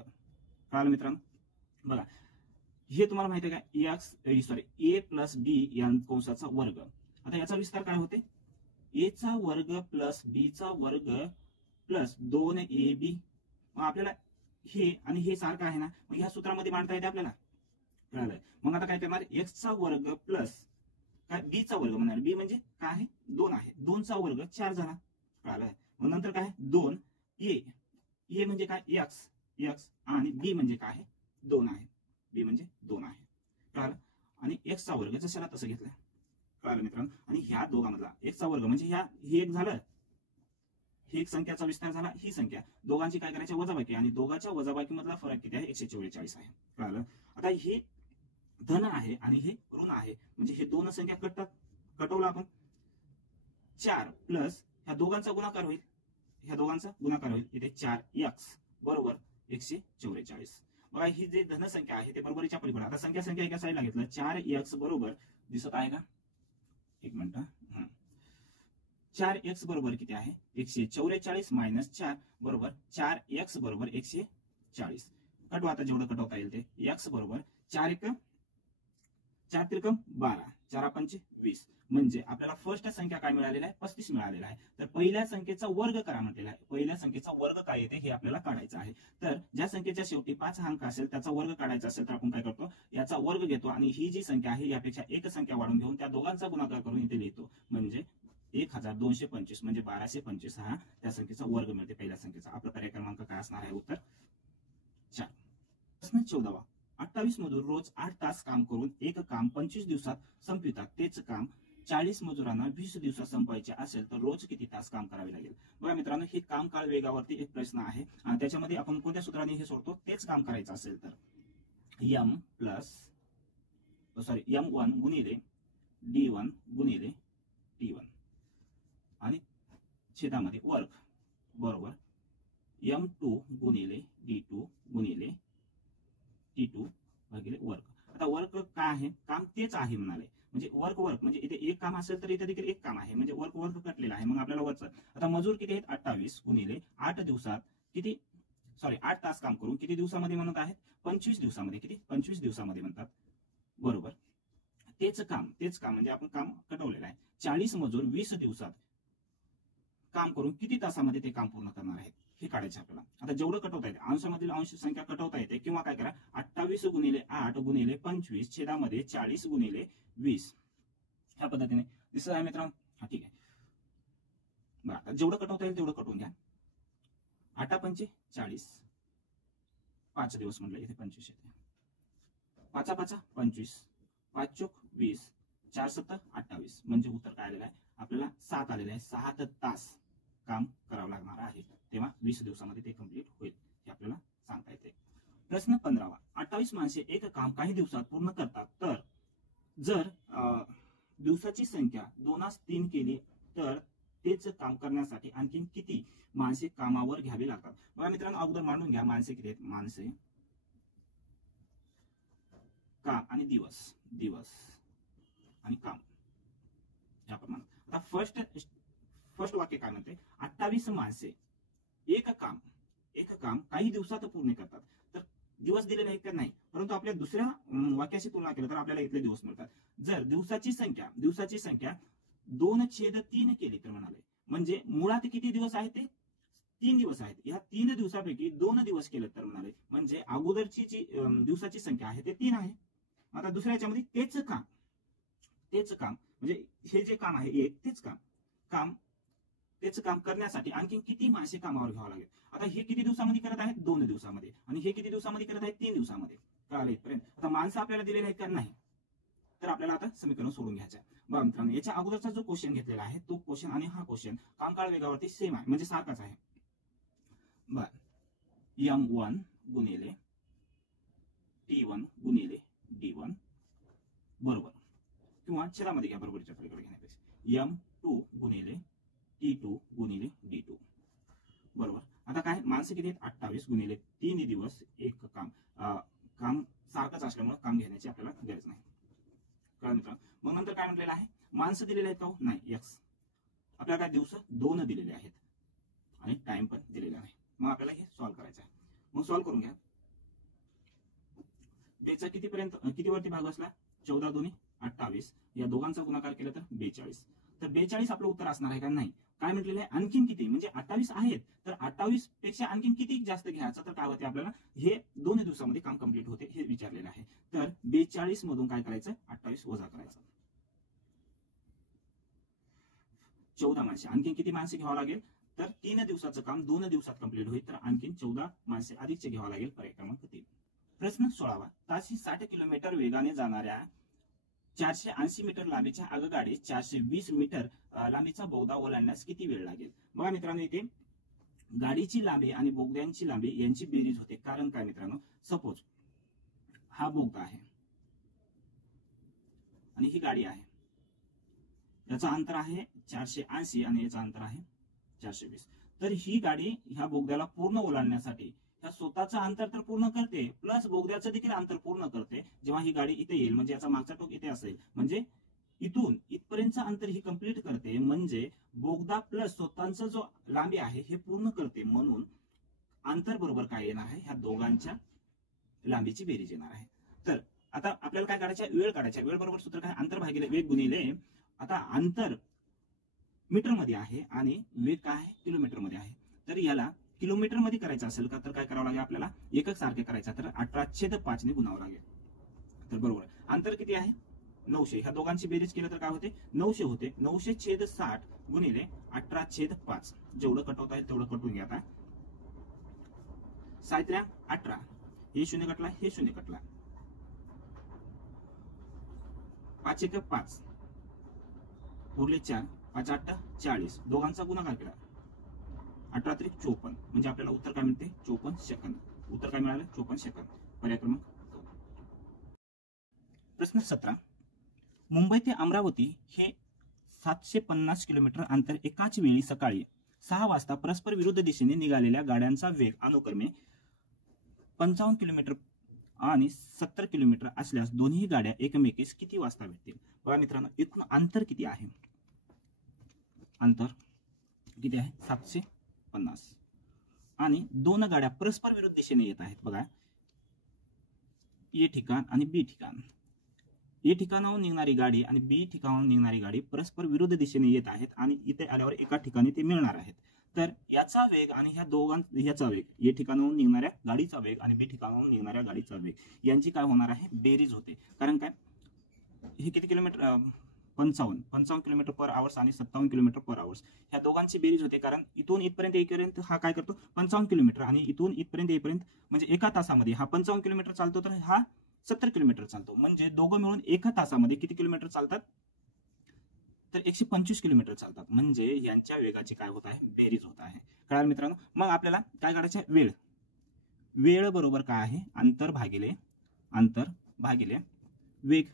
कळालं मित्रांनो? बघा, हे तुम्हाला माहिती आहे का? a + b या कंसाचा वर्ग. आता याचा विस्तार काय होते? a चा वर्ग प्लस b चा वर्ग प्लस 2ab. मग आपल्याला हे आणि हे सारखं आहे ना, मग ह्या सूत्रामध्ये मांडता येते आपल्याला. कळालं? मग आता काय करणार? x चा वर्ग प्लस काय b चा वर्ग म्हणणार. b म्हणजे काय आहे? 2 आहे. 2 चा वर्ग 4 झाला. कळालं? मग नंतर काय? 2 a म्हणजे काय? x आणि b म्हणजे काय आहे? 2 आहे. b म्हणजे 2 आहे. कळालं? आणि x चा वर्ग जशाला तसं घेतलं. कळालं मित्रांनो? आणि ह्या दोघांमधला x चा वर्ग म्हणजे हे एक झालं, ही एक संख्याचा विस्तार झाला, ही संख्या. दोघांची काय करायची? वजाबाकी. आणि दोघांच्या वजाबाकी मधला फरक किती आहे? 144 आहे. कळालं? आता हे धन आहे आणि हे ऋण आहे, म्हणजे हे दोन संख्या कटवला आपण. 4 प्लस ह्या दोघांचा गुणाकार होईल. इथे 4x बरोबर 144. बघा, ही जी धनसंख्या आहे ते बरोबरीच्या पलीकडे. आता संख्या एका साईडला घेतलं. 4x बरोबर दिसत आहे का? एक मिनिट. 4x बरोबर किती आहे? 144 मायनस 4 बरोबर 4x बरोबर 140. कटवा आता जेवढं कटवता येईल ते. x बरोबर 4 त्रिकम 12, 4 पंचे 20. म्हणजे आपल्याला फर्स्ट संख्या काय मिळालेला आहे? 35 मिळालेला आहे. तर पहिल्या संख्येचा वर्ग करा म्हटलेला आहे. पहिल्या संख्येचा वर्ग काय येते हे आपल्याला काढायचं आहे. तर ज्या संख्येच्या शेवटी 5 अंक असेल त्याचा वर्ग काढायचा असेल तर आपण काय करतो? याचा वर्ग घेतो आणि ही जी संख्या आहे यापेक्षा एक संख्या वाढून घेऊन त्या दोघांचा गुणाकार करून इथे लिहितो. म्हणजे 1225 म्हणजे 1225 हा त्या संख्येचा वर्ग मिळते पहिल्या संख्येचा. आपला पर्याय क्रमांक काय असणार आहे? उत्तर 4. प्रश्न 14. 28 मजूर रोज 8 तास काम करून एक काम 25 दिवसात संपवितात. तेच काम 40 मजुरांना 20 दिवसात संपवायचे असेल तर रोज किती तास काम करावे लागेल? बघा मित्रांनो, हे काम काळ वेगावरती एक प्रश्न आहे आणि त्याच्यामध्ये आपण कोणत्या सूत्राने हे सोडतो? तेच काम करायचं असेल तर m1 गुणिले d1 गुणिले t1 आणि छेदामध्ये वर्क बरोबर m2 गुणिले d2 गुणिले t2 भागिले वर्क. आता वर्क काय आहे? काम तेच आहे म्हणाले. म्हणजे वर्क म्हणजे इथे एक काम असेल तर इथे देखील एक काम आहे, म्हणजे वर्क कटलेला आहे. मग आपल्याला वरचं आता मजूर किती आहेत? 28 गुणिले 8 दिवसात किती 8 तास काम करून किती दिवसामध्ये म्हणत आहेत? 25 दिवसामध्ये. किती? 25 दिवसामध्ये म्हणतात. बरोबर. तेच काम म्हणजे आपण काम कटवलेलं आहे. 40 मजूर 20 दिवसात काम करून किती तासामध्ये ते काम पूर्ण करणार आहेत हे काढायचं आपल्याला. आता जेवढं कटवता येते, अंशामधील अंश संख्या कटवता येते किंवा काय करा? 28 गुणिले 8 गुणिले 25 छेदामध्ये 40 गुणिले 20 ह्या पद्धतीने दिसत आहे मित्रांनो. हा ठीक आहे. बरं, आता जेवढं कटवता येईल तेवढं कटवून घ्या. 8 पंचे 40, 5 दिवस म्हटलं इथे 25 येते. 5 5 25, 5 चोक 20, 4 7 28 म्हणजे उत्तर काय आलेलं आहे? आपल्याला 7 आलेले आहे, 7 तास काम करावं लागणार आहे, तेव्हा 20 दिवसामध्ये ते कंप्लीट होईल हे आपल्याला सांगता येते. प्रश्न 15वा, 28 माणसे एक काम काही दिवसात पूर्ण करतात, तर जर दिवसाची संख्या 2-3 केली तर तेच काम करण्यासाठी आणखी किती माणसे कामावर घ्यावी लागतात. बघा मित्रांनो, अगोदर मांडून घ्या माणसे किती आहेत. माणसे, काम आणि दिवस, दिवस आणि काम याप्रमाणे. आता फर्स्ट वाक्य काय म्हणते, 28 माणसे एक काम काही दिवसात पूर्ण करतात, तर दिवस दिलेले आहेत का नाही, परंतु आपल्या दुसऱ्या वाक्याशी तुलना केली तर आपल्याला इथले दिवस मिळतात. जर दिवसाची संख्या 2/3 केली तर म्हणाले, म्हणजे मुळात किती दिवस आहेत ते 3 दिवस आहेत. या 3 दिवसापैकी 2 दिवस केले तर म्हणाले, म्हणजे अगोदरची जी दिवसाची संख्या आहे ते 3 आहे. आता दुसऱ्या याच्यामध्ये तेच काम म्हणजे हे जे काम आहे एक तेच काम करण्यासाठी आणखी किती माणसे कामावर घ्यावं लागेल. आता हे किती दिवसामध्ये करत आहेत, 2 दिवसामध्ये, आणि हे किती दिवसामध्ये करत आहेत, 3 दिवसामध्ये. कळालं इथपर्यंत. आता माणसं आपल्याला दिलेली आहेत का नाही, तर आपल्याला आता समीकरण सोडून घ्यायचं आहे. बघा मित्रांनो, याच्या अगोदरचा जो क्वेश्चन घेतलेला आहे तो क्वेश्चन आणि हा क्वेश्चन कामकाळ वेगावरती सेम आहे, म्हणजे सारखाच आहे. बर, M1 गुणिले T1 गुणिले D1 बरोबर, किंवा छेदामध्ये घ्या बरोबरच्या पलीकडे घेण्यापेक्षा M2 गुणिले T2 गुणिले D2 बरोबर. आता काय माणसं किती आहेत, 28 गुणिले 3 दिवस एक काम सारखंच असल्यामुळे काम घेण्याची आपल्याला गरज नाही. कळलं मित्रांनो. मग नंतर काय म्हटलेलं आहे, माणसं दिलेले आहेत का, नाही, एक्स. आपल्याला काय दिवस 2 दिलेले आहेत आणि टाइम पण दिलेला आहे. मग आपल्याला हे सॉल्व्ह करायचं आहे. मग सॉल्व्ह करून घ्या. बेचा किती वरती भाग बसला, 14 दूनी 28, या दोघांचा गुणाकार केला तर 42. तर 42 आपलं उत्तर असणार आहे का, नाही. काय म्हटलेलं आहे, आणखीन किती, म्हणजे 28 आहेत तर 28 पेक्षा आणखीन किती जास्त घ्यायचं, तर काय होते आपल्याला, हे 2 दिवसामध्ये काम कंप्लीट होते हे विचारलेलं आहे. तर 42 मधून काय करायचं, 28 वजा करायचं. 14 माणसे, आणखीन किती माणसे घ्यावं लागेल, तर 3 दिवसाचं काम 2 दिवसात कंप्लीट होईल, तर आणखीन 14 माणसे अधिकचे घ्यावं लागेल. पर्याय क्रमांक 3. प्रश्न 16वा, ताशी 60 किलोमीटर वेगाने जाणाऱ्या 480 मीटर लांबीच्या आगगाडीत 420 मीटर लांबीचा बोगदा ओलांडण्यास किती वेळ लागेल. बघा मित्रांनो, इथे गाडीची लांबी आणि बोगद्यांची लांबी यांची बेरीज होते. कारण काय मित्रांनो, सपोज हा बोगदा आहे आणि ही गाडी आहे, याचं अंतर आहे 480 आणि याचं अंतर आहे 420. तर ही गाडी ह्या बोगद्याला पूर्ण ओलांडण्यासाठी ह्या स्वतःचं अंतर तर पूर्ण करते, प्लस बोगद्याचं देखील अंतर पूर्ण करते. जेव्हा ही गाडी इथे येईल, म्हणजे याचा मागचा टोक इथे असेल, म्हणजे इथून इथपर्यंतचं अंतर ही कंप्लीट करते, म्हणजे बोगदा प्लस स्वतःचा जो लांबी आहे हे पूर्ण करते. म्हणून अंतर बरोबर काय येणार आहे, ह्या दोघांच्या लांबीची बेरीज येणार आहे. तर आता आपल्याला काय काढायचं, वेळ काढायचा. वेळ बरोबर सूत्र काय, अंतर भागिले वेग गुणिले, आता अंतर मीटर मध्ये आहे आणि वेग काय आहे, किलोमीटर मध्ये आहे. तर याला किलोमीटर मध्ये करायचं असेल का, तर काय करावं लागेल आपल्याला, एकक सारखे करायचं, तर 18/5 ने गुणावं लागेल. तर बरोबर अंतर किती आहे, 900. ह्या दोघांची बेरीज केलं तर काय होते, 900 होते. 900/60 गुणिले 18/5, जेवढं कटवता येईल तेवढं कटवून घ्या. आता 7 18, हे 0 कटला, हे 0 कटला, 5 1 5 उरले 4, 5 8 40, दोघांचा गुणाकार केला, 18 त्रिक 54, म्हणजे आपल्याला उत्तर काय मिळते, 54 सेकंद. उत्तर काय मिळालं, 54 सेकंद. पर्याय क्रमांक 2. प्रश्न 17, मुंबई ते अमरावती हे 750 किलोमीटर अंतर एकाच वेळी सकाळी 6 वाजता परस्पर विरुद्ध दिशेने निघालेल्या गाड्यांचा वेग अनुक्रमे 55 किलोमीटर आणि 70 किलोमीटर असल्यास दोन्ही गाड्या एकमेकीस किती वाजता भेटतील. बघा मित्रांनो, एकूण अंतर किती आहे, अंतर किती आहे, 750, आणि 2 गाड्या परस्पर विरुद्ध दिशेने येत आहेत. बघा, ए ठिकाण आणि बी ठिकाण. ए ठिकाणाहून निघणारी गाडी आणि बी ठिकाणाहून निघणारी गाडी परस्पर विरुद्ध दिशेने येत आहेत आणि इथे आल्यावर एका ठिकाणी ते मिळणार आहेत. तर याचा वेग आणि ह्या ह्याचा वेग, ए ठिकाणाहून निघणाऱ्या गाडीचा वेग आणि बी ठिकाणाहून निघणाऱ्या गाडीचा वेग यांची काय होणार आहे, बेरीज होते. कारण काय, हे किती किलोमीटर, 55 किलोमीटर पर आवर्स आणि 57 किलोमीटर पर आवर्स, ह्या दोघांची बेरीज होते. कारण इथून इथपर्यंत येईपर्यंत हा काय करतो, 55 किलोमीटर, आणि इथून इथपर्यंत येईपर्यंत म्हणजे एका तासामध्ये हा 55 किलोमीटर चालतो, तर हा 70 किलोमीटर चालतो. म्हणजे दोघं मिळून एका तासामध्ये किती किलोमीटर चालतात, तर 125 किलोमीटर चालतात, म्हणजे यांच्या वेगाची काय होत आहे, बेरीज होत आहे. कळालं मित्रांनो. मग आपल्याला काय काढायचं आहे, वेळ. वेळ बरोबर काय आहे, अंतर भागिले वेग.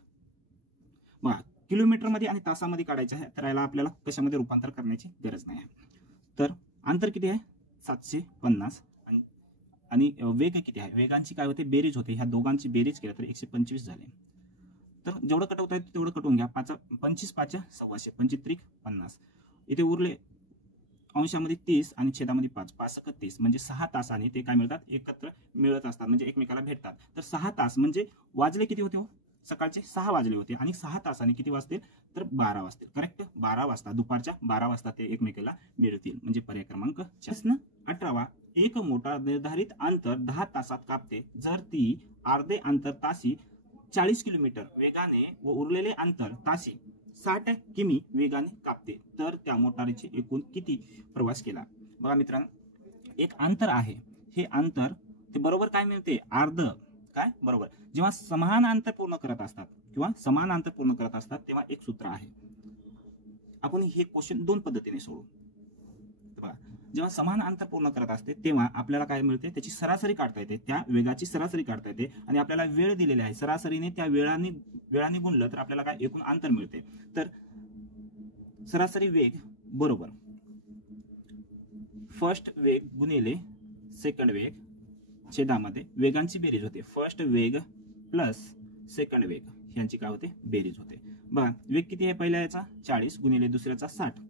बघा, किलोमीटर मध्ये आणि तासामध्ये काढायचं आहे, तर याला आपल्याला कशामध्ये रूपांतर करण्याची गरज नाही आहे. तर अंतर किती आहे, 750, आणि वेग किती आहे, वेगांची काय होते, बेरीज होते. ह्या दोघांची बेरीज केली तर 125 झाले. तर जेवढं कटवता येतं तेवढं कटवून घ्या. 25 5 600, 25 50. इथे उरले अंशामध्ये 30 आणि छेदामध्ये 5, 5 × 30 म्हणजे 6 तासाने ते काय मिळतात, एकत्र मिळत असतात, म्हणजे एकमेकाला भेटतात. तर 6 तास म्हणजे वाजले किती होते हो, सकाळचे 6 वाजले होते, आणि 6 तासाने किती वाजतील, तर 12 वाजतील. करेक्ट, 12 वाजता, दुपारच्या 12 वाजता ते एकमेकाला मिळतील. म्हणजे पर्याय क्रमांक 18. एक मोटार निर्धारित अंतर 10 तासात कापते जर ती अर्धे अंतर तासी 40 किलोमीटर वेगाने व उरलेले अंतर तासी 60 किमी वेगाने कापते, तर त्या मोटारीचे एकूण किती प्रवास केला. बघा मित्रांनो, एक अंतर आहे, हे अंतर ते बरोबर काय मिळते, अर्ध. काय बरोबर, जेव्हा समान अंतर पूर्ण करत असतात तेव्हा एक सूत्र आहे. आपण हे क्वेश्चन दोन पद्धतीने सोडू. बघा, जेव्हा समान अंतर पूर्ण करत असते तेव्हा आपल्याला काय मिळते, त्याची सरासरी काढता येते, त्या वेगाची सरासरी काढता येते, आणि आपल्याला वेळ दिलेली आहे, सरासरीने त्या वेळाने गुणलं तर आपल्याला काय एकूण अंतर मिळते. तर सरासरी वेग बरोबर फर्स्ट वेग गुणिले सेकंड वेग छेदामध्ये वेगांची बेरीज होते. फर्स्ट वेग प्लस सेकंड वेग यांची काय होते, बेरीज होते. बघा, वेग किती आहे पहिल्या याचा 40 गुणिले दुसऱ्याचा 60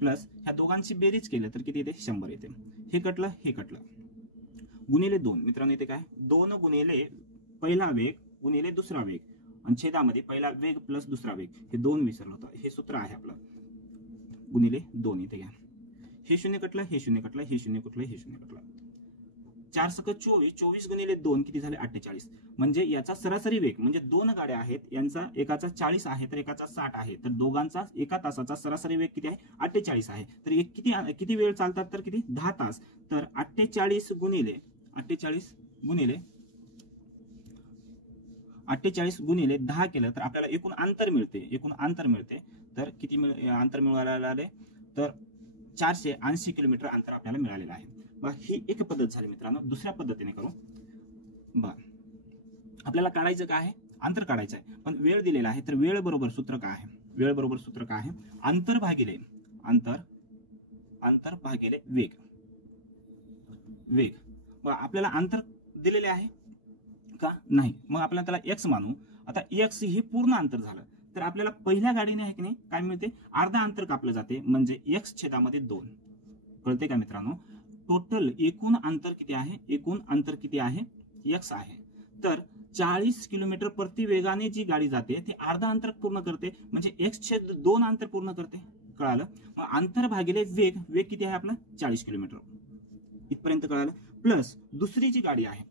प्लस ह्या दोघांची बेरीज केलं तर किती येते, 100 येते. हे कटलं गुणिले 2. मित्रांनो इथे काय, 2 गुणिले पहिला वेग गुणिले दुसरा वेग, आणि छेदामध्ये पहिला वेग प्लस दुसरा वेग, हे 2 विसरलं होतं, हे सूत्र आहे आपलं, गुणिले 2. इथे घ्या, हे 0 कटलं, हे 0 कटलं, हे 0 कटलं, हे 0 कटलं. 4 × 24, 24 गुणिले 2 किती झाले, 48. म्हणजे याचा सरासरी वेग, म्हणजे दोन गाड्या आहेत, यांचा एकाचा 40 आहे तर एकाचा 60 आहे, तर दोघांचा एका तासाचा सरासरी वेग किती आहे, 48 आहे. तर एक किती वेळ चालतात, तर किती, 10 तास. तर 48 गुणिले 10 केलं तर आपल्याला एकूण अंतर मिळते. तर किती अंतर मिळालेलं, तर 480 किलोमीटर अंतर आपल्याला मिळालेलं आहे. बघा, ही एक पद्धत झाली मित्रांनो. दुसऱ्या पद्धतीने करू. बघा, आपल्याला काढायचं काय आहे, अंतर काढायचं आहे, पण वेळ दिलेला आहे, तर वेळ बरोबर सूत्र काय आहे, अंतर भागिले वेग. बघा, आपल्याला अंतर दिलेले आहे का, नाही, मग आपल्याला त्याला x मानू. आता x हे पूर्ण अंतर झालं, तर आपल्याला पहिल्या गाडीने आहे की नाही काय मिळते, अर्धा अंतर कापलं जाते, म्हणजे x छेदामध्ये 2. कळते का मित्रांनो. टोटल एकूण अंतर किती आहे, x आहे. तर 40 किलोमीटर प्रति वेगाने जी गाडी जाते ती अर्धा अंतर पूर्ण करते, म्हणजे x/2 अंतर पूर्ण करते. कळालं. मग अंतर भागिले वेग किती आहे आपला, 40 किलोमीटर. इथपर्यंत कळालं. प्लस दुसरी जी गाडी आहे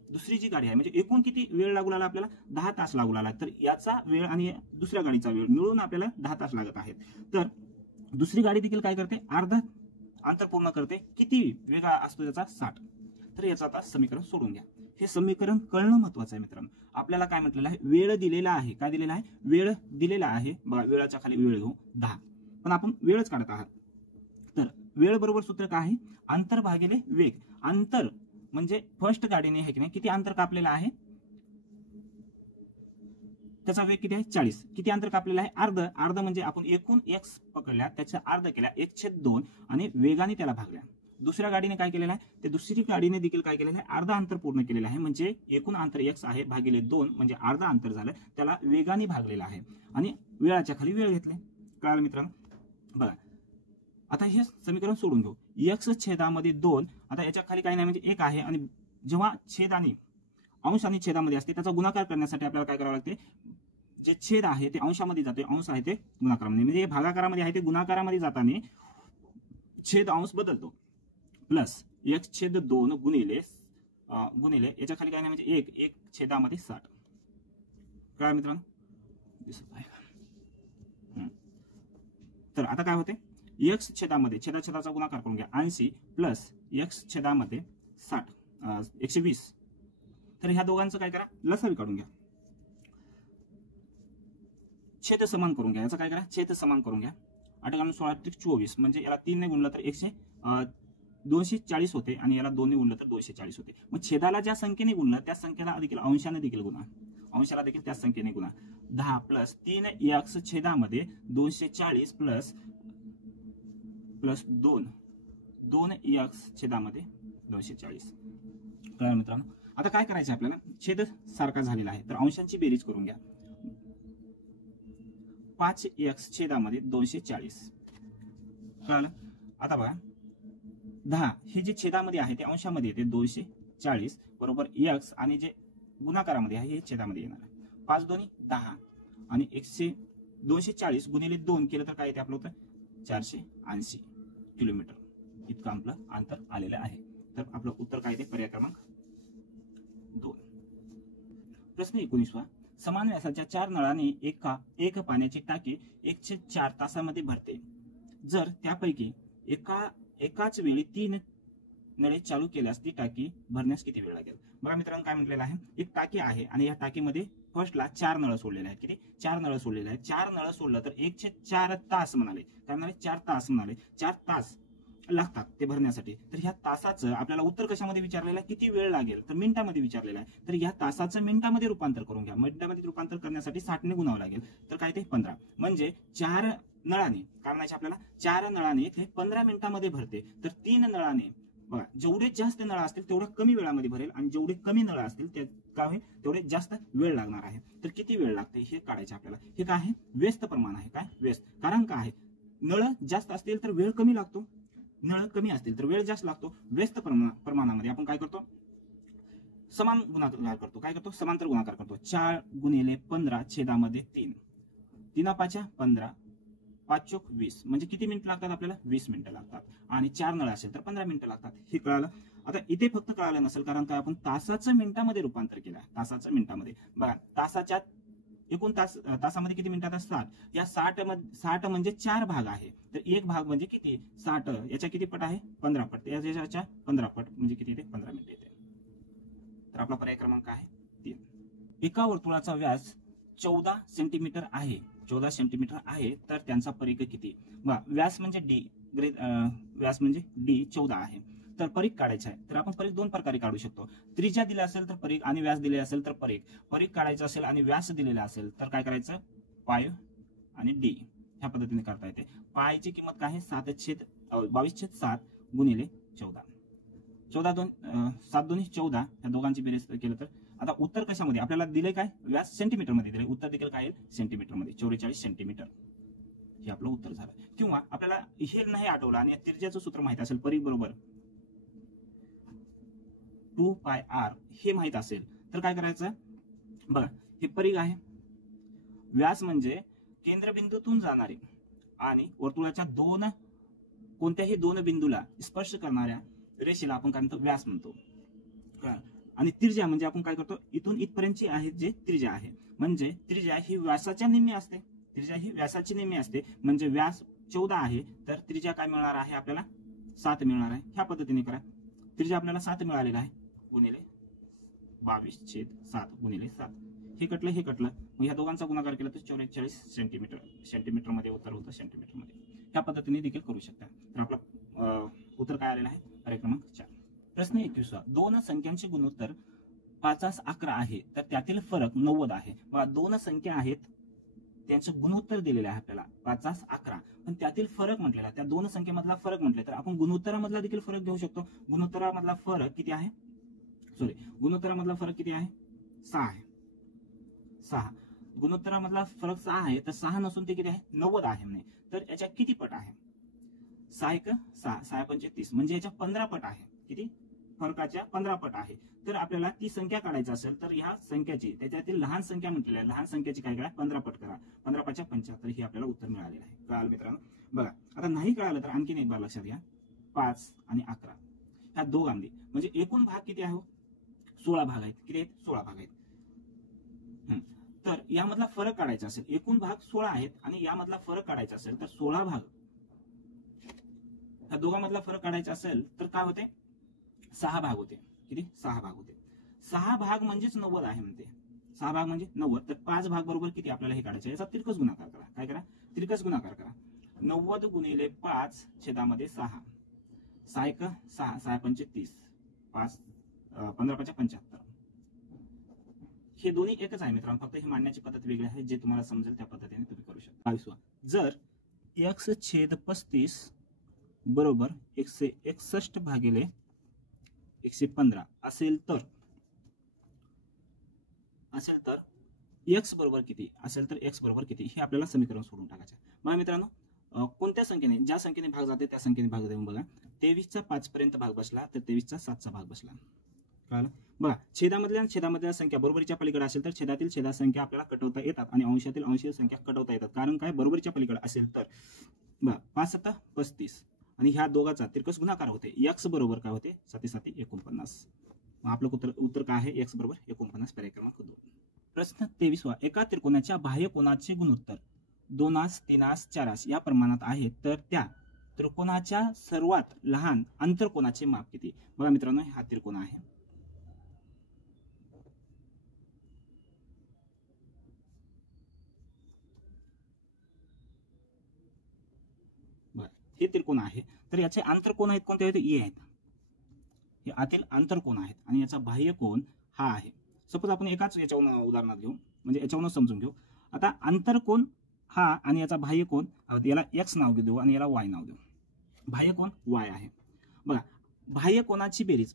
म्हणजे एकूण किती वेळ लागू लागला आपल्याला, 10 तास लागू लागला. तर याचा वेळ आणि दुसऱ्या गाडीचा वेळ मिळून आपल्याला 10 तास लागत आहेत. तर दुसरी गाडी देखील काय करते, अर्धा अंतर पूर्ण करते. किती वेग असतो त्याचा, 60. तर याचं आता समीकरण सोडून घ्या. हे समीकरण कळणं महत्वाचं आहे मित्रांनो. आपल्याला काय म्हटलेलं आहे, वेळ दिलेला आहे. काय दिलेला आहे, वेळ दिलेला आहे. बघा, वेळाच्या खाली वेळ घेऊ 10, पण आपण वेळच काढत आहात. तर वेळ बरोबर सूत्र काय आहे, अंतर भागिले वेग. अंतर म्हणजे फर्स्ट गाडीने आहे की नाही किती अंतर कापलेलं आहे, त्याचा वेग किती आहे, 40. किती अंतर कापलेलं आहे, अर्ध म्हणजे आपण एकूण x पकडल्या त्याच्या अर्ध केल्या, 1/2, आणि वेगाने त्याला भागल्या. दुसऱ्या गाडीने काय केलेलं आहे, ते दुसरी गाडीने देखील काय केलेलं आहे, अर्धा अंतर पूर्ण केलेलं आहे. म्हणजे एकूण अंतर x आहे भागिले 2, म्हणजे अर्धा अंतर झालं, त्याला वेगाने भागलेलं आहे, आणि वेळाच्या खाली वेळ घेतले. कळालं मित्रांनो. बघा, आता हे समीकरण सोडून घेऊ. x छेदामध्ये 2, आता याच्या खाली काही नाही म्हणजे 1 आहे, आणि जेव्हा छेद आणि अंश आणि छेदामध्ये असते त्याचा गुणाकार करण्यासाठी आपल्याला काय करावं लागते, जे छेद आहे ते अंशामध्ये जाते, अंश आहे ते गुणाकारामध्ये, म्हणजे भागाकारामध्ये आहे ते गुणाकारामध्ये जाताना छेद अंश बदलतो. प्लस 1/2 गुणिले याच्या खाली काय नाही म्हणजे 1 छेदामध्ये 60. काय मित्रांनो, दिसत आहे. तर आता काय होते, x छेदामध्ये छेदाचा गुणाकार करून घ्या 80 प्लस x छेदामध्ये 60 120. तर ह्या दोघांचं काय करा, लसावी काढून घ्या. छेद समान करून घ्या. याचा काय करा, छेद समान करून घ्या. 8 × 16 = 24 म्हणजे याला 3 ने गुणलं तर 240 होते आणि याला 2 ने गुणलं तर 240 होते. मग छेदाला ज्या संख्येने गुणलं त्या संख्येला देखील अंशाने देखील गुणा, अंशाला देखील त्या संख्येने गुणा. 10 + 3x छेदामध्ये 240 प्लस 2x छेदामध्ये 240. कळलं मित्रांनो. आता काय करायचं आपल्याला, छेद सारखा झालेला आहे तर अंशांची बेरीज करून घ्या. 5x छेदामध्ये 240. कळलं. आता बघा 10 हे जे छेदामध्ये आहे ते अंशामध्ये येते 240 बरोबर x आणि जे गुणाकारामध्ये आहे हे छेदामध्ये येणार आहे. 5 × 2 = 10 आणि 240 गुणिले 2 केलं तर काय येते आपलं होतं 480 किलोमीटर इतकं आपलं अंतर आलेलं आहे. तर आपलं उत्तर काय येते, पर्याय क्रमांक 2. प्रश्न 19. समान व्यासाच्या 4 नळांनी एक पाण्याची टाकी 1/4 तासामध्ये भरते. जर त्यापैकी एकाच वेळी 3 नळे चालू केल्यास ती टाकी भरण्यास किती वेळ लागेल? बघा मित्रांनो काय म्हटलेलं आहे, एक टाकी आहे आणि या टाकीमध्ये फर्स्टला 4 नळ सोडलेले आहेत. किती? 4 नळ सोडलेले आहेत. 4 नळ सोडलं तर 1/4 तास म्हणाले. काय म्हणाले? 4 तास म्हणाले. 4 तास लागतात ते भरण्यासाठी. तर ह्या तासाचं आपल्याला उत्तर कशामध्ये विचारलेलं आहे, किती वेळ लागेल, तर मिनिटामध्ये विचारलेलं आहे. तर या तासाचं मिनिटामध्ये रूपांतर करून घ्या. मिनिटामध्ये रूपांतर करण्यासाठी 60 ने गुणावं लागेल. तर काय ते 15 म्हणजे 4 नळाने काय म्हणायचे आपल्याला, 4 नळाने ते 15 मिनिटामध्ये भरते. तर 3 नळाने बघा जेवढे जास्त नळ असतील तेवढ्या कमी वेळामध्ये भरेल आणि जेवढे कमी नळ असतील ते काय होईल तेवढे जास्त वेळ लागणार आहे. तर किती वेळ लागते हे काढायचे आपल्याला. हे काय आहे, व्यस्त प्रमाण आहे. काय व्यस्त, कारण काय आहे, नळ जास्त असतील तर वेळ कमी लागतो, नळ कमी असतील तर वेळ जास्त लागतो. व्यस्त प्रमाणामध्ये आपण काय करतो, समान गुणाकार करतो. काय करतो, समांतर गुणाकार करतो. 4 × 15 छेदामध्ये 3, 3 × 5 = 15, 5 × 4 = 20 म्हणजे किती मिनिट लागतात आपल्याला, 20 मिनिटं लागतात. आणि 4 नळ असेल तर 15 मिनिटं लागतात. हे कळालं. आता इथे फक्त कळालं नसेल कारण काय आपण तासाचं मिनिटामध्ये रूपांतर केलं. तासाचं मिनिटामध्ये बघा, तासाच्या एकूण तासामध्ये किती मिनिटात असतात, या 60 म्हणजे 4 भाग आहे. तर एक भाग म्हणजे किती, 60 याच्या किती पट आहे, 15 पट. याच्या 15 पट म्हणजे किती येते, 15 मिनिट येते. तर आपला पर्याय क्रमांक आहे 3. एका वर्तुळाचा व्यास 14 सेंटीमीटर आहे, 14 सेंटीमीटर आहे तर त्यांचा परिघ किती? बघा व्यास म्हणजे डी, व्यास म्हणजे डी 14 आहे. तर परिघ काढायचा आहे. तर आपण परिघ 2 प्रकारे काढू शकतो. त्रिज्या दिला असेल तर परिघ आणि व्यास दिले असेल तर परिघ. परिघ काढायचं असेल आणि व्यास दिलेला असेल तर काय करायचं, पाय आणि डी ह्या पद्धतीने करता येते. पायची किंमत काय आहे, 22/7 गुणिले 14. 7 × 2 = 14. या दोघांची बेरीज केलं तर आता उत्तर कशामध्ये आपल्याला दिले, काय व्यास सेंटीमीटर मध्ये दिले, उत्तर देखील काय येईल सेंटीमीटर मध्ये, 44 सेंटीमीटर हे आपलं उत्तर झालं. किंवा आपल्याला हे नाही आठवलं आणि त्रिज्याचं सूत्र माहित असेल, परिघ बरोबर 2πr हे माहित असेल तर काय करायचं, बघा हे परिघ आहे, व्यास म्हणजे केंद्रबिंदूतून जाणारे आणि वर्तुळाच्या कोणत्याही 2 बिंदूला स्पर्श करणाऱ्या रेषेला आपण काय म्हणतो, व्यास म्हणतो. आणि त्रिज्या म्हणजे आपण काय करतो, इथून इथपर्यंतची आहे जे त्रिज्या आहे, म्हणजे त्रिज्या ही व्यासाच्या निम्मी असते. त्रिज्या ही व्यासाची निम्मी असते म्हणजे व्यास 14 आहे तर त्रिज्या काय मिळणार आहे आपल्याला, 7 मिळणार आहे. ह्या पद्धतीने करा. त्रिज्या आपल्याला 7 मिळालेला आहे गुणिले 22/7 गुणिले 7. हे कटलं हे कटलं, मग ह्या दोघांचा गुणाकार केला तर 44 सेंटीमीटर. सेंटीमीटर मध्ये उत्तर होतं, सेंटीमीटर मध्ये. ह्या पद्धतीने देखील करू शकता. तर आपला उत्तर काय आलेलं आहे, पर्याय क्रमांक 4. प्रश्न 21. 2 संख्यांचे गुणोत्तर 5/11 आहे तर त्यातील फरक 90 आहे. बघा 2 संख्या आहेत त्यांचं गुणोत्तर दिलेलं आहे आपल्याला 5/11, पण त्यातील फरक म्हटलेला, त्या 2 संख्येमधला फरक म्हटले तर आपण गुणोत्तरामधला देखील फरक घेऊ शकतो. गुणोत्तरामधला फरक किती आहे, गुणोत्तरामधला फरक किती आहे, 6 आहे. 6 गुणोत्तरामधला फरक 6 आहे तर 6 नसून ते किती आहे, 90 आहे म्हणे. तर याच्या किती पट आहे, 6 × 6 6 × 5 = 30 म्हणजे याच्या 15 पट आहे. किती, फरकाच्या 15 पट आहे. तर आपल्याला ती संख्या काढायची असेल तर ह्या संख्याची त्याच्यातील लहान संख्या म्हटलेली आहे, लहान संख्येची काय करा, 15 पट करा. 15 × 5 = 75. हे आपल्याला उत्तर मिळालेलं आहे. कळालं मित्रांनो. बघा आता नाही कळालं तर आणखीन एक बार लक्षात घ्या, 5 आणि 11 ह्या दोघांनी म्हणजे एकूण भाग किती आहे, 16 भाग आहेत. किती आहेत, 16 भाग आहेत. तर यामधला फरक काढायचा असेल, एकूण भाग 16 आहेत आणि यामधला फरक काढायचा असेल तर 16 भाग, ह्या दोघांमधला फरक काढायचा असेल तर काय होते, 6 भाग होते. किती, 6 भाग होते. 6 भाग म्हणजेच 90 आहे म्हणते. 6 भाग म्हणजे 90, तर 5 भाग बरोबर किती आपल्याला हे काढायचं, याचा तिरकस गुणाकार करा. काय करा, तिरकस गुणाकार करा. 90 गुणिले 5 छेदामध्ये 6, 6 एक 6, 6 पंचे 30, 5 15 पंचे 75. हे दोन्ही एकच आहे मित्रांनो, फक्त ही मांडण्याची पद्धत वेगळी आहे. जे तुम्हाला समजेल त्या पद्धतीने तुम्ही करू शकता. 22 जर x/35 बरोबर 161 भागिले 115 असेल तर x बरोबर किती असेल तर x बरोबर किती, हे आपल्याला समीकरण सोडून टाकायचं. बघा मित्रांनो, कोणत्या संख्येने, ज्या संख्येने भाग जाते त्या संख्येने भाग देऊन बघा. 23चा 5 पर्यंत भाग बसला तर 23चा 7चा भाग बसला. कळलं? बघा, छेदामधल्या संख्या बरोबरीच्या पलीकडे असेल तर छेदातील छेदा संख्या आपल्याला कटवता येतात आणि अंशातील अंशीय संख्या कटवता येतात. कारण काय, बरोबरीच्या पलीकडे असेल तर बघा 5 7 35 आणि ह्या दोघाचा तिरकस गुणाकार होते. x बरोबर काय होते, 7 7 49. आपलं उत्तर काय आहे, x बरोबर 49. पर्याय क्रमांक 2. प्रश्न 23 एका त्रिकोणाच्या बाह्य कोनाचे गुणोत्तर 2 3 4 या प्रमाणात आहे, तर त्या त्रिकोणाच्या सर्वात लहान आंतरकोनाचे माप किती. बघा मित्रांनो, हा त्रिकोण आहे. हे त्रिकोण आहे, तर याचे आंतरकोन आहेत कोणते आहेत, ए आहेत. हे आतील आंतरकोन आहेत आणि याचा बाह्य कोन हा आहे. सपोज आपण एकाच याच्यावरून उदाहरणात घेऊ, म्हणजे याच्यावरून समजून घेऊ. आता आंतरकोन हा आणि याचा बाह्य कोन, याला x नाव देऊ आणि याला y नाव देऊ. बाह्य कोन y आहे. बघा, बाह्य कोनाची बेरीज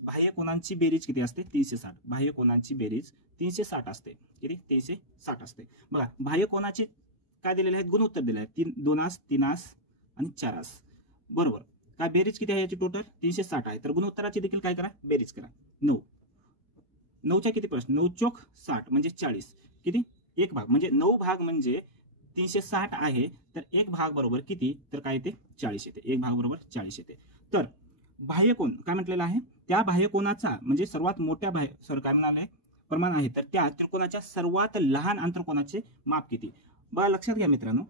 किती असते, 360. बाह्य कोनाची बेरीज 360 असते. किती, 360 असते. बघा, बाह्य कोनाचे काय दिलेले आहेत, गुणोत्तर दिले आहेत. 2 3 आणि 4 बरोबर. काय बेरीज किती आहे याची, टोटल 360 आहे. तर गुणोत्तराची देखील काय करा, बेरीज करा. 9 9च्या किती प्रश्न, 9 चोक 60 म्हणजे 40. किती, एक भाग म्हणजे 9 भाग म्हणजे 360 आहे, तर एक भाग बरोबर किती, तर काय येते, 40 येते. एक भाग बरोबर 40 येते. तर बाह्यकोन काय म्हटलेलं आहे, त्या बाह्यकोनाचा म्हणजे सर्वात मोठ्या काय म्हणाले प्रमाण आहे, तर त्या त्रिकोणाच्या सर्वात लहान आंतरकोनाचे माप किती. बघा, लक्षात घ्या मित्रांनो,